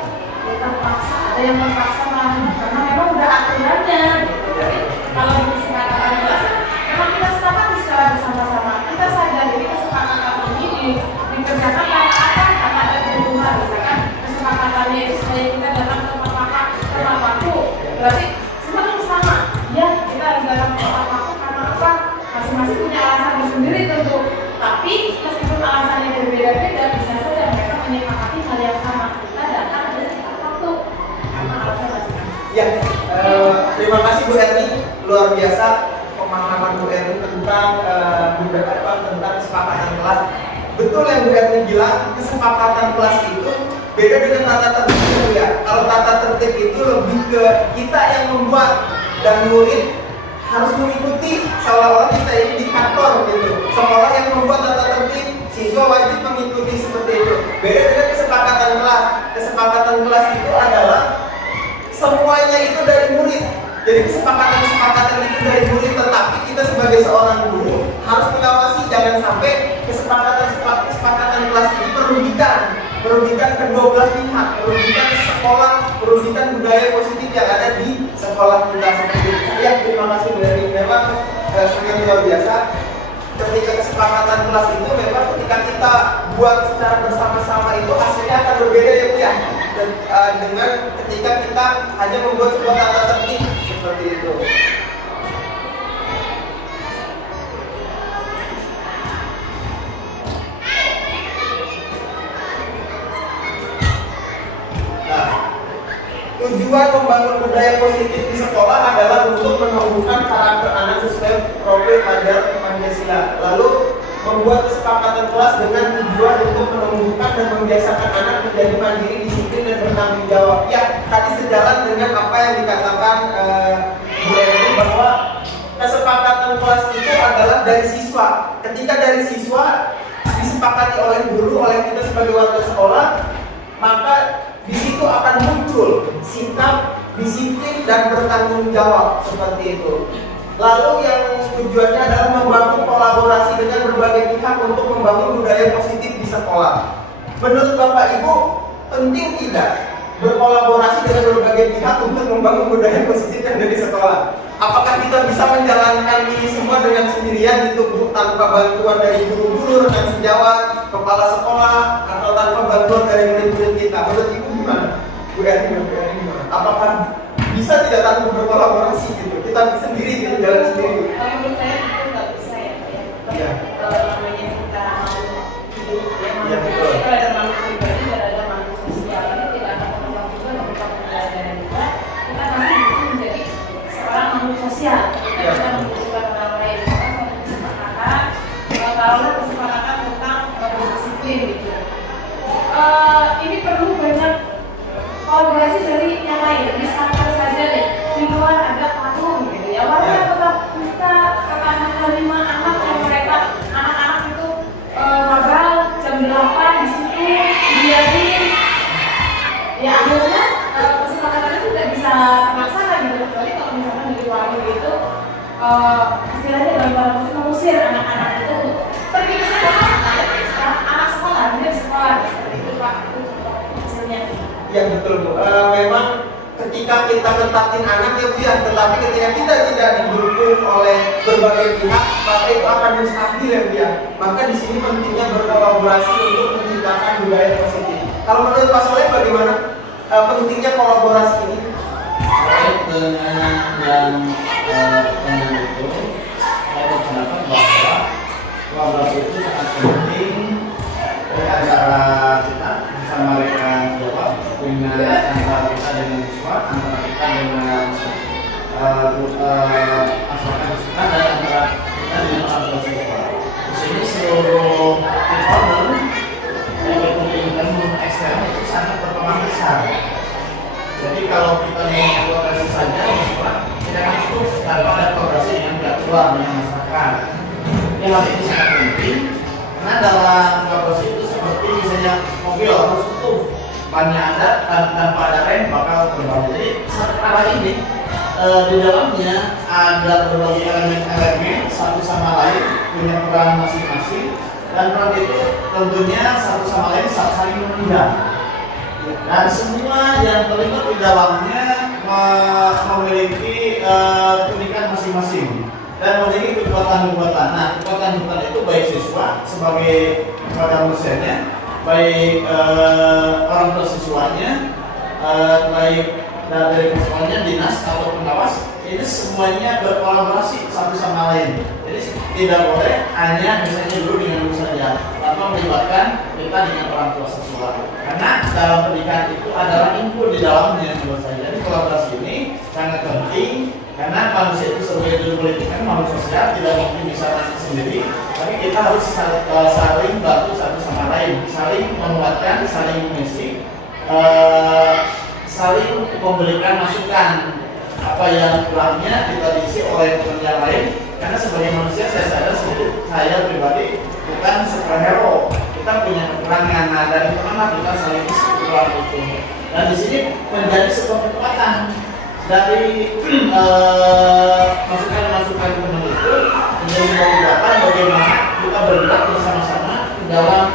ya terpaksa, ada yang terpaksa melakukan karena memang udah aturannya gitu. Jadi kalau di kesepakatan kelas memang kita sepakati secara bersama-sama. Kita sadar jadi kesepakatan ini dikerjakan karena apa? Karena ada kebutuhan. Misalkan kesepakatannya itu supaya kita datang ke tempat waktu. Berarti semua harus sama. Ya, kita harus datang ke tempat waktu karena apa? Masing-masing punya alasan sendiri tentu. Tapi meskipun alasannya berbeda-beda, bisa saja mereka menyepakati hal yang sama. Kita datang ke tempat waktu karena alasan masing-masing. Ya, terima kasih Bu Erni, luar biasa pemahaman Bu Erni tentang tentang kesepakatan kelas. Betul yang Bu Erni bilang, kesepakatan kelas itu beda dengan tata tertib itu ya. Kalau tata tertib itu lebih ke kita yang membuat dan murid harus mengikuti, seolah-olah kita ini diktator gitu. Sekolah yang membuat tata tertib, siswa wajib mengikuti seperti itu. Beda dengan kesepakatan kelas. Kesepakatan kelas itu adalah semuanya itu dari murid. Jadi kesepakatan itu dari murid, tetapi kita sebagai seorang guru harus mengawasi jangan sampai kesepakatan kelas ini merugikan kedua belah pihak, merugikan sekolah, merugikan budaya positif yang ada di sekolah kita seperti itu. Ya, terima kasih Bu Erni. Memang sangat luar biasa. Ketika kesepakatan kelas itu memang ketika kita buat secara bersama-sama itu hasilnya akan berbeda ya Bu ya. Dengan ketika kita hanya membuat sebuah tata tertib seperti itu. Nah, tujuan membangun budaya positif di sekolah adalah untuk menumbuhkan karakter anak sesuai profil pelajar Pancasila. Lalu membuat kesepakatan kelas dengan tujuan untuk menumbuhkan dan membiasakan anak menjadi mandiri, disiplin dan bertanggung jawab. Ya, tadi sejalan dengan apa yang dikatakan Bu Erni bahwa kesepakatan kelas itu adalah dari siswa. Ketika dari siswa disepakati oleh guru, oleh kita sebagai warga sekolah, maka di situ akan muncul sikap disiplin dan bertanggung jawab seperti itu. Lalu yang tujuannya adalah membangun kolaborasi dengan berbagai pihak untuk membangun budaya positif di sekolah. Menurut Bapak Ibu, penting tidak berkolaborasi dengan berbagai pihak untuk membangun budaya positif yang ada di sekolah? Apakah kita bisa menjalankan ini semua dengan sendirian gitu Bu, tanpa bantuan dari guru-guru, rekan sejawat, kepala sekolah, atau tanpa bantuan dari murid-murid kita? Menurut Ibu gimana? Bu Erni gimana? Apakah bisa tidak tanpa berkolaborasi gitu? Kita sendiri gitu, jalan sendiri. Kalau menurut saya itu nggak bisa ya Pak ya. Iya. Namanya kita mau hidup ya, Iya, betul. kita ada makhluk pribadi dan ada makhluk sosial. Ini tidak akan berkembang juga ketika pembelajaran juga. Kita nanti bisa menjadi seorang makhluk sosial. Iya. Kita membutuhkan orang lain. Maka suatu kesepakatan, taruhlah kesepakatan tentang berdisiplin gitu. Ini perlu banyak kolaborasi dari yang lain. Misalkan saja nih, di luar ada patung gitu ya. Warga kota kita akan menerima anak yang mereka anak-anak itu magang jam 8 di situ dibiarin. Ya akhirnya kesepakatan itu tidak bisa terlaksana gitu. Kecuali kalau misalkan dari warga itu istilahnya dalam bahasa musik mengusir anak-anak itu pergi ke sekolah. Nah, anak sekolah, dia sekolah seperti itu Pak. Itu contoh hasilnya sih. Ya betul Bu. Memang ketika kita ketatin anak ya Bu ya, tetapi ketika kita tidak didukung oleh berbagai pihak, maka itu akan stabil ya Bu ya. Maka di sini pentingnya berkolaborasi untuk menciptakan budaya positif. Kalau menurut Pak Soleh bagaimana pentingnya kolaborasi ini? Terkait dengan yang dengan itu saya berpendapat bahwa kolaborasi itu sangat penting antara kita bersama rekan jawab dengan antara kita dengan siswa, antara kita dengan masyarakat kita dan antara kita dengan orang tua siswa. Di sini seluruh stakeholder yang berkepentingan eksternal itu sangat berperan besar. Jadi kalau kita mau kolaborasi saja, siswa tidak akan cukup kalau ada kolaborasi dengan pihak luar dengan masyarakat. Yang hal ini sangat penting karena dalam kolaborasi itu seperti misalnya mobil harus utuh, bannya ada tanpa ada rem bakal terbang. Jadi sekarang ini di dalamnya ada berbagai elemen-elemen satu sama lain punya peran masing-masing dan peran itu tentunya satu sama lain saling menunjang. Dan semua yang terlibat di dalamnya memiliki keunikan masing-masing dan memiliki kekuatan-kekuatan. Nah, kekuatan-kekuatan itu baik siswa sebagai kepada dosennya, baik orang tua siswanya, baik dari siswanya, dinas atau pengawas, ini semuanya berkolaborasi satu sama lain. Jadi tidak boleh hanya misalnya dulu dengan guru saja, tanpa melibatkan kita dengan orang tua siswa. Karena dalam pendidikan itu adalah input di dalamnya menurut saya. Jadi kolaborasi ini sangat penting karena manusia itu sebagai juru politik kan makhluk sosial, tidak mungkin bisa nanti sendiri. Tapi kita harus saling bantu satu sama lain, saling menguatkan, saling mengisi, saling memberikan masukan apa yang kurangnya kita diisi oleh teman yang lain. Karena sebagai manusia saya sadar sendiri, saya pribadi bukan superhero, kita punya kekurangan. Nah dari mana kita saling isi kekurangan itu. Dan di sini menjadi sebuah kekuatan dari masukan-masukan teman itu menjadi kekuatan bagaimana kita bergerak bersama-sama dalam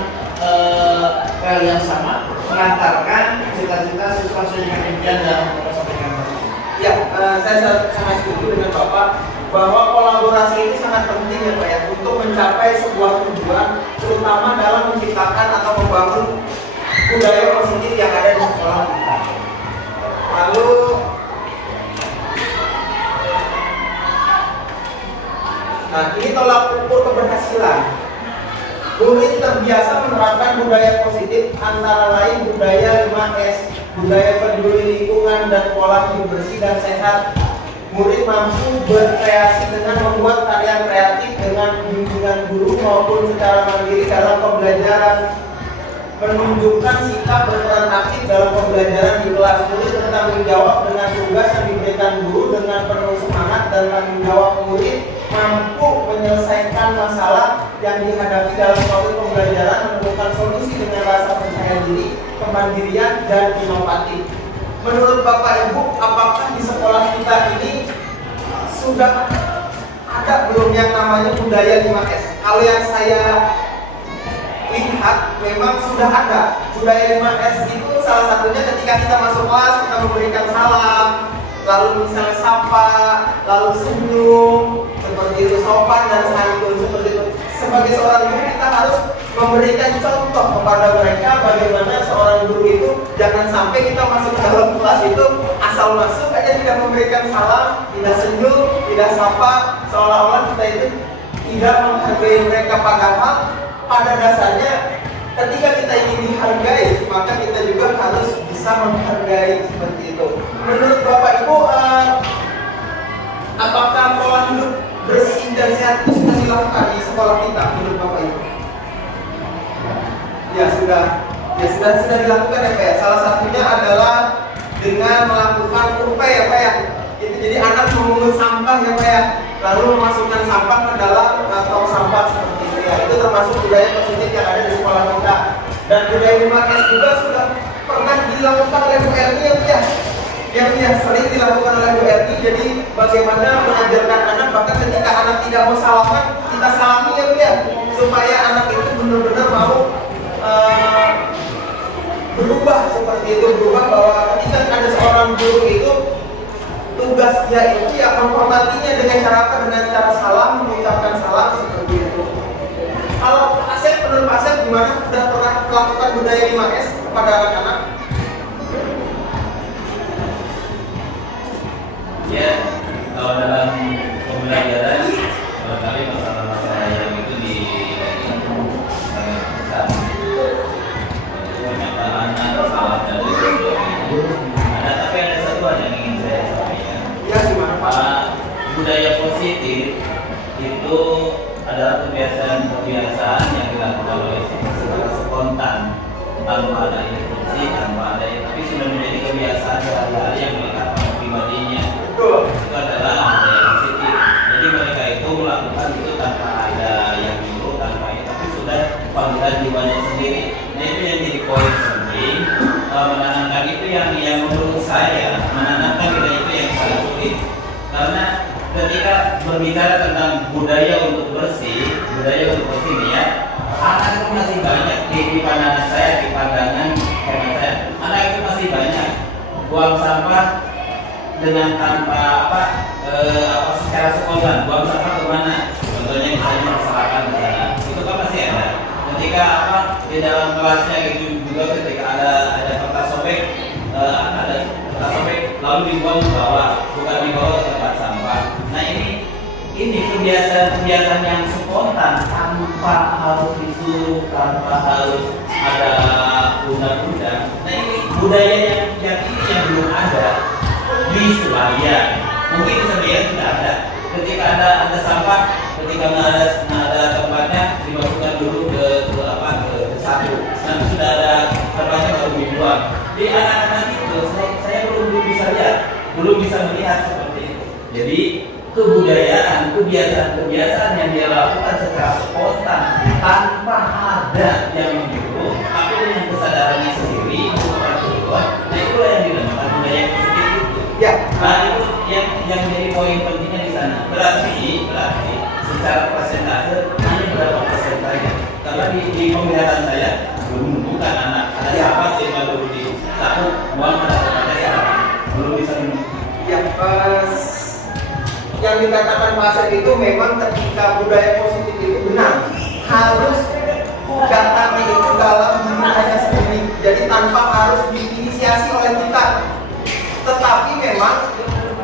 hal yang sama, mengantarkan cita-cita siswa sesuai dengan impian dan sampaikan. Ya, saya sangat setuju dengan Bapak bahwa kolaborasi ini sangat penting ya Pak ya untuk mencapai sebuah tujuan, terutama dalam menciptakan atau membangun budaya positif yang ada di sekolah kita. Lalu nah ini tolak ukur keberhasilan. Murid terbiasa menerapkan budaya positif antara lain budaya 5S, budaya peduli lingkungan dan pola hidup bersih dan sehat. Murid mampu berkreasi dengan membuat karya kreatif dengan bimbingan guru maupun secara mandiri dalam pembelajaran. Menunjukkan sikap berperan aktif dalam pembelajaran di kelas. Murid bertanggung jawab dengan tugas yang diberikan guru dengan penuh semangat dan tanggung jawab. Murid mampu menyelesaikan masalah yang dihadapi dalam proses pembelajaran, menemukan solusi dengan rasa percaya diri, kemandirian, dan inovatif. Menurut Bapak Ibu, apakah di sekolah kita ini sudah ada belum yang namanya budaya 5S? Kalau yang saya lihat memang sudah ada. Budaya 5S itu salah satunya ketika kita masuk kelas kita memberikan salam, lalu misalnya sapa, lalu senyum, seperti itu, sopan dan santun seperti itu. Sebagai seorang guru kita harus memberikan contoh kepada mereka bagaimana seorang guru itu jangan sampai kita masuk ke dalam kelas itu asal masuk aja tidak memberikan salam, tidak senyum, tidak sapa, seolah-olah kita itu tidak menghargai mereka, padahal pada dasarnya ketika kita ingin dihargai maka kita juga harus bisa menghargai seperti itu. Menurut Bapak Ibu, apakah pola hidup bersih dan sehat itu sudah dilakukan di sekolah kita menurut Bapak Ibu? Ya sudah dilakukan ya Pak ya. Salah satunya adalah dengan melakukan urpe ya Pak ya. Itu jadi anak memungut sampah ya Pak ya, lalu memasukkan sampah ke dalam tong sampah seperti itu ya. Itu termasuk budaya positif yang ada di sekolah kita. Dan budaya 5S juga sudah pernah dilakukan oleh Bu Erni ya Pak ya. Yang sering dilakukan oleh Bu Erni. Jadi bagaimana mengajarkan anak bahkan ketika anak tidak mau salaman kita salami ya Bu ya, supaya anak itu benar-benar mau berubah seperti itu, berubah bahwa ketika ada seorang guru itu tugas dia itu ya menghormatinya dengan cara apa? Dengan cara salam, mengucapkan salam seperti itu. Kalau Pak Asep, menurut Pak Asep gimana? Sudah pernah melakukan budaya 5S kepada anak-anak? Ya, kalau dalam positif itu adalah kebiasaan-kebiasaan yang dilakukan oleh siswa secara spontan, tanpa ada instruksi, tanpa ada, tapi sudah menjadi kebiasaan sehari-hari yang melekat pada pribadinya. Betul. Itu adalah hal yang positif. Jadi mereka itu melakukan itu tanpa ada yang nyuruh, tanpa itu, tapi sudah panggilan jiwanya sendiri. Nah itu yang jadi poin penting. Menanamkan itu yang menurut saya menanamkan nilai itu yang sangat sulit, karena ketika berbicara tentang budaya untuk bersih ini ya, anak itu masih banyak di pandangan saya, di pandangan hemat saya, anak itu masih banyak buang sampah dengan tanpa secara spontan. Buang sampah kemana? Contohnya misalnya masyarakat di sana, itu kan masih ada. Ketika di dalam kelasnya itu juga ketika ada kertas sobek, lalu dibuang ke bawah, bukan dibawa ke tempat sampah. Nah ini kebiasaan yang spontan, tanpa harus disuruh, tanpa harus ada undang-undang. Nah ini budaya yang belum ada di Surabaya. Mungkin di Surabaya sudah ada. Ketika ada sampah, ketika nggak ada tempatnya, dimasukkan dulu ke satu. Nanti sudah ada tempatnya baru dibuang. Di anak-anak itu saya belum bisa lihat, belum bisa melihat seperti itu. Jadi kebudayaan, kebiasaan yang dia lakukan secara spontan tanpa ada yang menyuruh, tapi dengan kesadarannya sendiri untuk keluar. Nah itulah yang dinamakan budaya positif itu. Ya. Nah itu yang jadi poin pentingnya di sana. Berarti secara persentase hanya berapa persen saja. Karena di penglihatan saya belum menemukan anak ada siapa sih yang baru di satu uang ada siapa belum bisa menemukan. Ya, yang dikatakan Pak Asep itu memang ketika budaya positif itu benar, harus datangnya itu dalam diri hanya sendiri, jadi tanpa harus diinisiasi oleh kita. Tetapi memang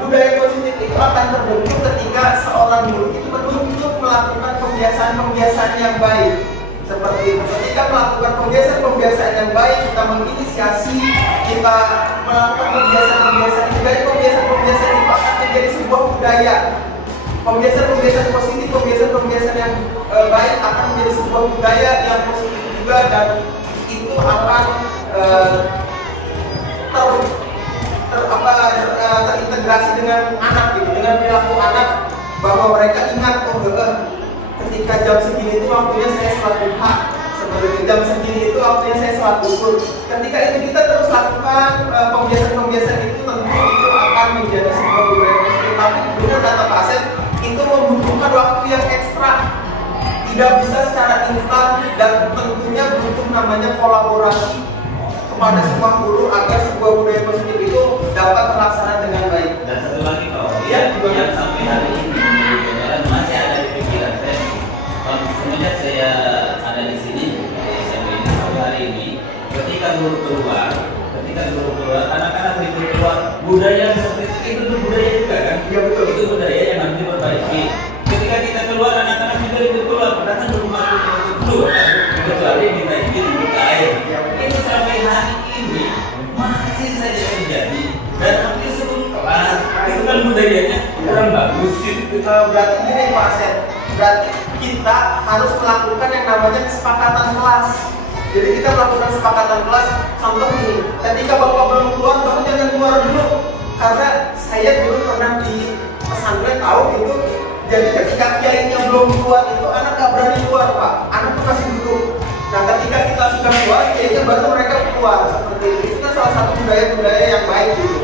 budaya positif itu akan terbentuk ketika seorang guru itu betul-betul melakukan pembiasaan yang baik. Seperti itu, ketika melakukan pembiasaan yang baik, kita menginisiasi, kita melakukan pembiasaan dari pembiasaan itu akan menjadi sebuah budaya. Pembiasaan positif, pembiasaan yang baik akan menjadi sebuah budaya yang positif juga, dan itu akan terintegrasi dengan anak gitu, dengan perilaku anak, bahwa mereka ingat ketika jam segini itu waktunya saya sholat duha, seperti itu. Jam segini itu waktunya saya sholat duhur. Ketika itu kita terus lakukan pembiasaan itu, tentu itu akan menjadi sebuah budaya positif. Tapi benar kata Pak Asep, itu membutuhkan waktu yang ekstra, tidak bisa secara instan, dan tentunya butuh namanya kolaborasi kepada semua guru agar sebuah budaya positif itu dapat terlaksana dengan baik. Dan satu lagi yang sampai hari ini masih ada di pikiran saya. Semenjak saya ada di sini di SMP ini sampai hari ini, ketika guru keluar, anak-anak itu keluar, budaya seperti itu budaya juga kan? Iya betul. Itu budaya yang harus diperbaiki. Ketika kita keluar, anak-anak juga itu keluar, padahal kan belum masuk itu dulu kan? Kecuali minta izin buka air. Ini sampai hari ini masih saja terjadi, dan hampir seluruh kelas itu kan budayanya kurang bagus gitu. Berarti gini Pak Asep, berarti kita harus melakukan yang namanya kesepakatan kelas. Jadi kita melakukan kesepakatan kelas. Contoh ini, ketika bapak belum keluar, kamu jangan keluar dulu, karena saya dulu pernah di pesantren tahu itu. Jadi ketika kiainya belum keluar itu anak gak berani keluar Pak, anak tuh masih duduk. Nah ketika kita sudah keluar, kiainya baru mereka keluar, seperti itu. Itu kan salah satu budaya-budaya yang baik gitu.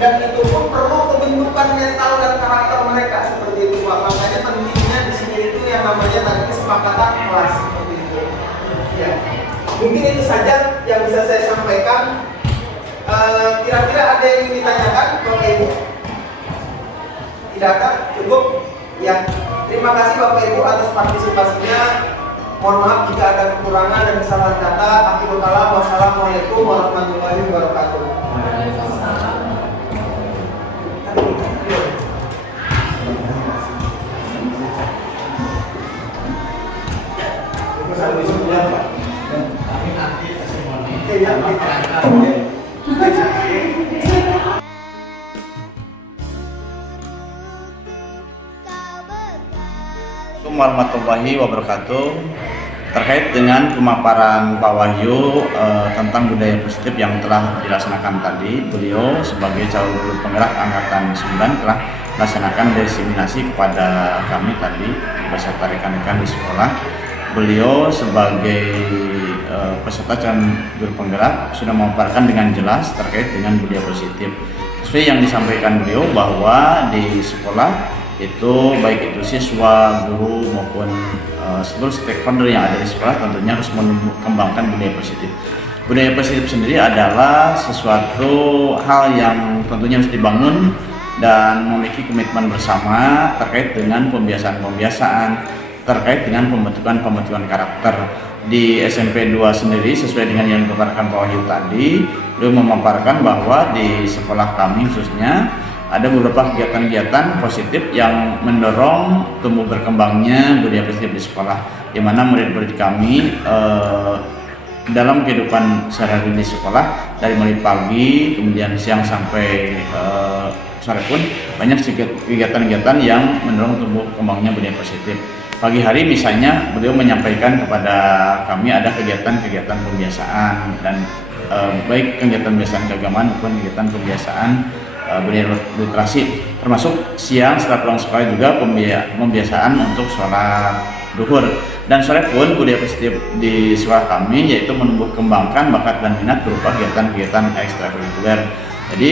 Dan itu pun perlu pembentukan mental dan karakter mereka, seperti itu Pak. Makanya pentingnya di sini itu yang namanya tadi kesepakatan kelas, seperti itu. Ya, mungkin itu saja yang bisa saya sampaikan. Kira-kira ada yang ingin ditanyakan, Bapak Ibu? Tidak ada? Cukup? Ya. Terima kasih Bapak Ibu atas partisipasinya. Mohon maaf jika ada kekurangan dan kesalahan kata. Akhirul kalam. Wassalamualaikum warahmatullahi wabarakatuh. Tapi nanti testimoni Iya, sama iya. perangkat. Assalamualaikum warahmatullahi wabarakatuh. Terkait dengan pemaparan Pak Wahyu tentang budaya positif yang telah dilaksanakan tadi, beliau sebagai calon guru penggerak angkatan 9 telah melaksanakan diseminasi kepada kami tadi beserta rekan-rekan di sekolah. Beliau sebagai peserta calon guru penggerak sudah memaparkan dengan jelas terkait dengan budaya positif. Sesuai yang disampaikan beliau bahwa di sekolah itu baik itu siswa, guru maupun seluruh stakeholder yang ada di sekolah tentunya harus mengembangkan budaya positif. Budaya positif sendiri adalah sesuatu hal yang tentunya harus dibangun dan memiliki komitmen bersama terkait dengan pembiasaan-pembiasaan, terkait dengan pembentukan karakter. Di SMP 2 sendiri sesuai dengan yang dipaparkan Pak Wahyu tadi, beliau memaparkan bahwa di sekolah kami khususnya ada beberapa kegiatan-kegiatan positif yang mendorong tumbuh berkembangnya budaya positif di sekolah, di mana murid-murid kami dalam kehidupan sehari-hari di sekolah dari mulai pagi kemudian siang sampai sore pun banyak kegiatan-kegiatan yang mendorong tumbuh kembangnya budaya positif. Pagi hari misalnya beliau menyampaikan kepada kami ada kegiatan-kegiatan pembiasaan dan baik kegiatan pembiasaan keagamaan maupun kegiatan pembiasaan budaya literasi, termasuk siang setelah pulang sekolah juga pembiasaan untuk sholat duhur. Dan sore pun budaya positif di sekolah kami yaitu menumbuh kembangkan bakat dan minat berupa kegiatan-kegiatan ekstrakurikuler. Jadi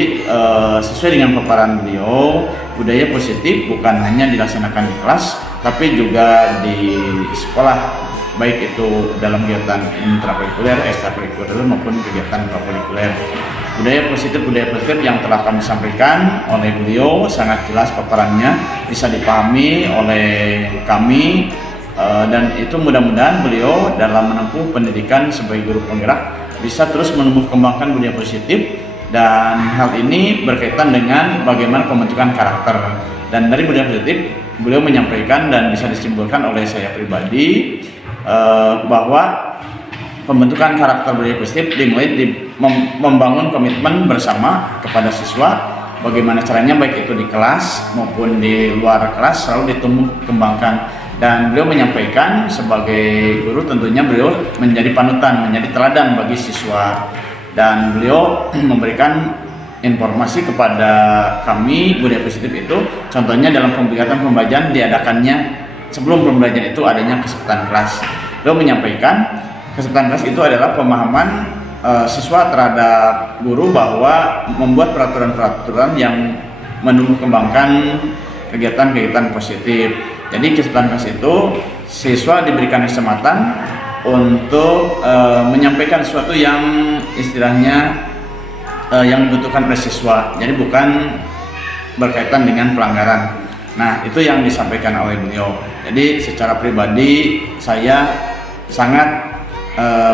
sesuai dengan paparan beliau, budaya positif bukan hanya dilaksanakan di kelas tapi juga di sekolah, baik itu dalam kegiatan intrakurikuler, ekstrakurikuler maupun kegiatan prakurikuler. Budaya positif yang telah kami sampaikan oleh beliau sangat jelas paparannya, bisa dipahami oleh kami dan itu mudah-mudahan beliau dalam menempuh pendidikan sebagai guru penggerak bisa terus menumbuh kembangkan budaya positif, dan hal ini berkaitan dengan bagaimana pembentukan karakter. Dan dari budaya positif beliau menyampaikan dan bisa disimpulkan oleh saya pribadi bahwa pembentukan karakter budaya positif dimulai membangun komitmen bersama kepada siswa, bagaimana caranya baik itu di kelas maupun di luar kelas selalu ditumbuh kembangkan. Dan beliau menyampaikan sebagai guru tentunya beliau menjadi panutan, menjadi teladan bagi siswa, dan beliau memberikan informasi kepada kami budaya positif itu contohnya dalam kegiatan pembelajaran diadakannya sebelum pembelajaran itu adanya kesempatan kelas. Beliau menyampaikan kesempatan kelas itu adalah pemahaman siswa terhadap guru bahwa membuat peraturan-peraturan yang menumbuh kembangkan kegiatan-kegiatan positif. Jadi kesempatan kelas itu siswa diberikan kesempatan untuk menyampaikan sesuatu yang istilahnya yang dibutuhkan oleh siswa. Jadi bukan berkaitan dengan pelanggaran. Nah, itu yang disampaikan oleh beliau. Jadi secara pribadi saya sangat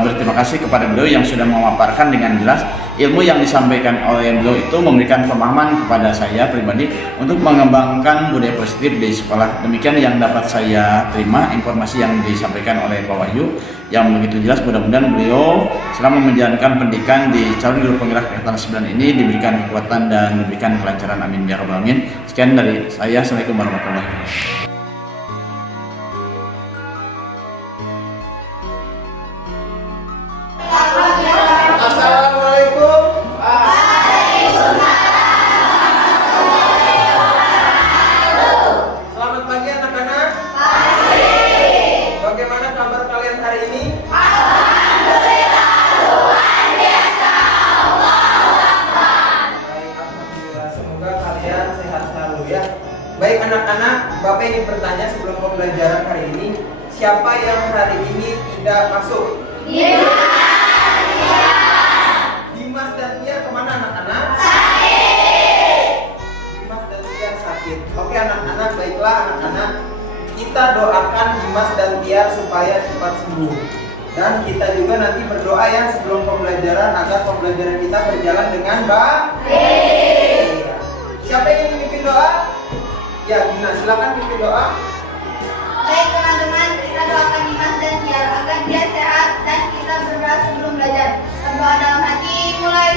berterima kasih kepada beliau yang sudah memaparkan dengan jelas ilmu yang disampaikan oleh beliau itu memberikan pemahaman kepada saya pribadi untuk mengembangkan budaya positif di sekolah. Demikian yang dapat saya terima informasi yang disampaikan oleh Pak Wahyu yang begitu jelas. Mudah-mudahan beliau selama menjalankan pendidikan di calon guru penggerak angkatan 9 ini diberikan kekuatan dan diberikan kelancaran, amin ya rabbal alamin. Sekian dari saya. Assalamualaikum warahmatullahi wabarakatuh. Selamat pagi anak-anak. Bagaimana kabar kalian hari ini? Baik, alhamdulillah. Semoga kalian sehat selalu ya. Baik anak-anak, Bapak ingin bertanya sebelum pembelajaran hari ini, siapa yang hari ini tidak masuk? Dimas dan Tia kemana anak-anak? Dimas dan Tia sakit. Oke anak-anak, baiklah anak-anak. Kita doakan Dimas dan Tia supaya cepat sembuh. Dan kita juga nanti berdoa ya sebelum pembelajaran agar pembelajaran kita berjalan dengan baik. Iya. Siapa yang ingin memimpin doa? Ya, Gina, silakan pimpin doa. Baik teman-teman, kita doakan Dimas dan Tia agar dia sehat dan kita berdoa sebelum belajar. Berdoa dalam hati, mulai.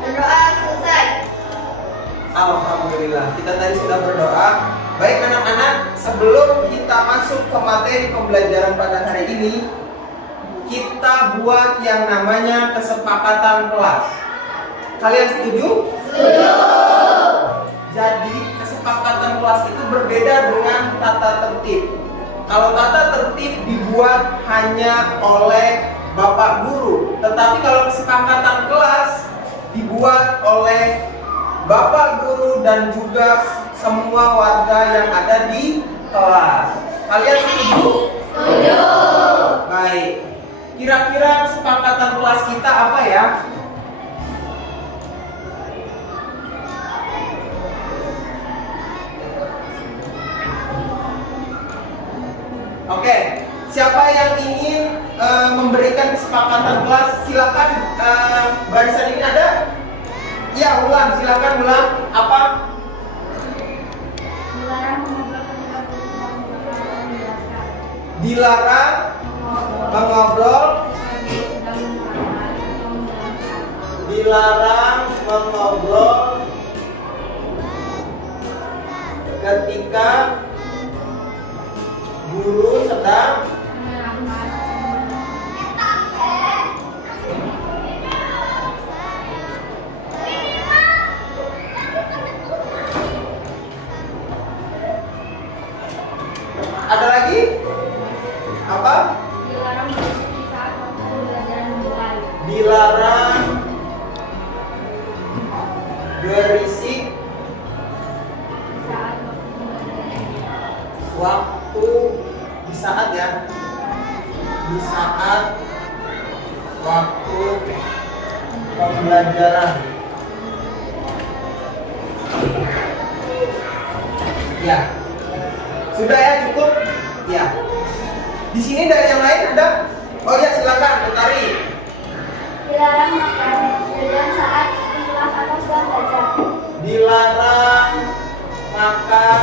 Berdoa Alhamdulillah, kita tadi sudah berdoa. Baik anak-anak, sebelum kita masuk ke materi pembelajaran pada hari ini, kita buat yang namanya kesepakatan kelas. Kalian setuju? Setuju. Jadi kesepakatan kelas itu berbeda dengan tata tertib. Kalau tata tertib dibuat hanya oleh Bapak Guru, tetapi kalau kesepakatan kelas dibuat oleh Bapak Guru dan juga semua warga yang ada di kelas. Kalian setuju? Setuju. Baik. Kira-kira kesepakatan kelas kita apa ya? Oke, siapa yang ingin memberikan kesepakatan kelas? Silakan, barisan ini ada? Ya, ulang, silakan ulang. Apa? Dilarang mengobrol. Dilarang mengobrol ketika guru sedang ada lagi? Apa? Dilarang berisik saat waktu pembelajaran dimulai. Dilarang berisik Saat waktu pembelajaran. waktu di saat ya, di saat waktu pembelajaran. Ya, sudah ya, cukup ya. Di sini dari yang lain ada? Oh ya, silakan Utari. Dilarang makan jajan saat di kelas atau sedang belajar. Dilarang makan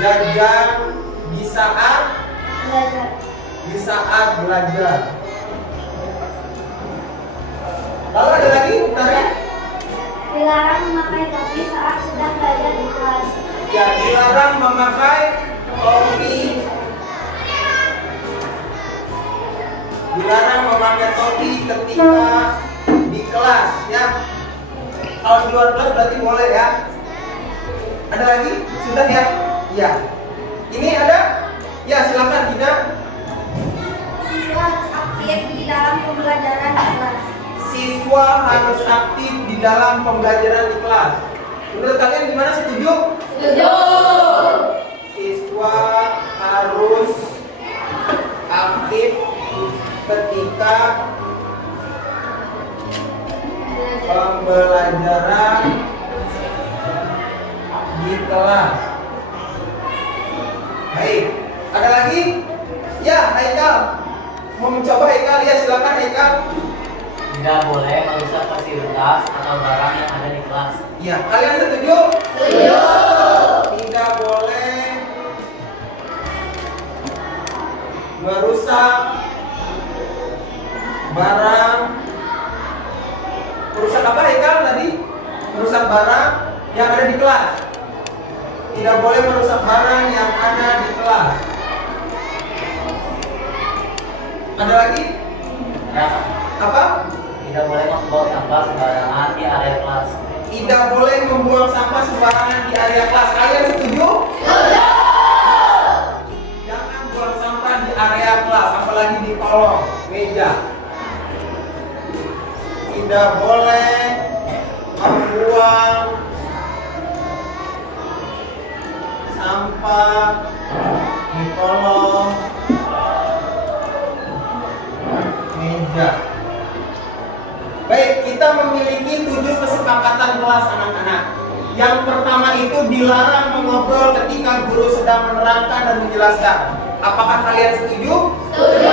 jajan di saat belajar. Lalu ada lagi, Utari? Dilarang memakai topi saat sedang belajar di kelas. Ya, dilarang memakai topi. Dilarang memakai topi ketika di kelas, ya. Kalau di luar kelas berarti boleh ya. Ada lagi? Sudah ya? Ya. Ini ada? Ya, silakan Dina. Siswa harus aktif di dalam pembelajaran di kelas. Siswa harus aktif di dalam pembelajaran di kelas. Menurut kalian gimana, setuju? Setuju. Siswa harus aktif ketika pembelajaran di kelas. Baik, ada lagi? Ya, Haikal. Mau mencoba Haikal? Ya, silakan Haikal. Tidak boleh merusak fasilitas atau barang yang ada di kelas. Ya, kalian setuju? Setuju. Tidak boleh merusak barang. Merusak apa Haikal tadi? Merusak barang yang ada di kelas. Tidak boleh merusak barang yang ada di kelas. Ada lagi? Ya, Apa? tidak boleh membuang sampah sembarangan di area kelas. Tidak boleh membuang sampah sembarangan di area kelas. Kalian setuju? Setuju. Jangan buang sampah di area kelas, apalagi di kolong meja. Tidak boleh membuang sampah di kolong meja. Baik, kita memiliki 7 kesepakatan kelas anak-anak. Yang pertama itu dilarang mengobrol ketika guru sedang menerangkan dan menjelaskan. Apakah kalian setuju? Setuju.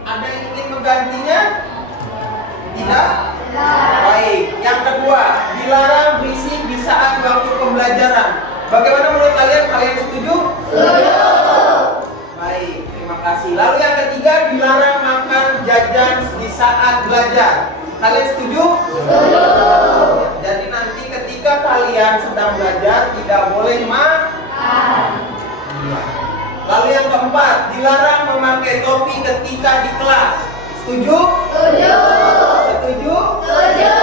Ada yang ingin menggantinya? Tidak? Baik. Yang kedua, dilarang berisik di saat waktu pembelajaran. Bagaimana menurut kalian? Kalian setuju? Setuju. Baik, terima kasih. Lalu yang ketiga, dilarang makan jajan di saat belajar. Kalian setuju? Setuju. Jadi nanti ketika kalian sedang belajar tidak boleh makan. Iya. Lalu yang keempat, dilarang memakai topi ketika di kelas. Setuju? Setuju. Setuju? Setuju. Iya.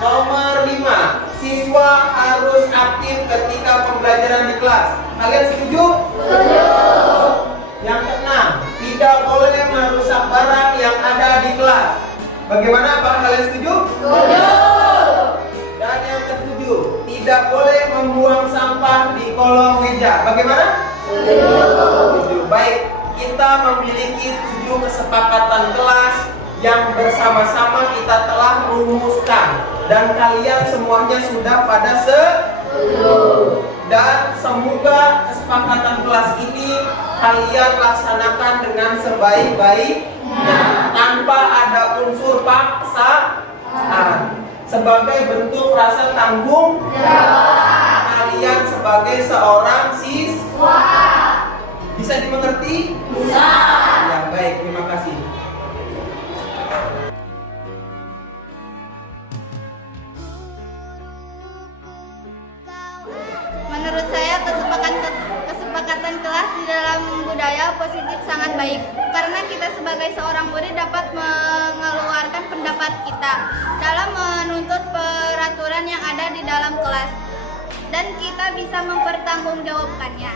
Nomor 5, siswa harus aktif ketika pembelajaran di kelas. Kalian setuju? Setuju. Yang keenam, tidak boleh merusak barang yang ada di kelas. Bagaimana? Apakah kalian setuju? Setuju. Dan yang ketujuh, tidak boleh membuang sampah di kolong meja. Bagaimana? Setuju. Baik, kita memiliki 7 kesepakatan kelas yang bersama-sama kita telah rumuskan, dan kalian semuanya sudah pada setuju. Dan semoga kesepakatan kelas ini kalian laksanakan dengan sebaik-baiknya tanpa ada unsur paksaan, sebagai bentuk rasa tanggung jawab kalian sebagai seorang siswa. Bisa dimengerti? Bisa. Ya, baik, terima kasih. Menurut saya kesepakatan kelas di dalam budaya positif sangat baik, karena kita sebagai seorang murid dapat mengeluarkan pendapat kita dalam menuntut peraturan yang ada di dalam kelas, dan kita bisa mempertanggungjawabkannya.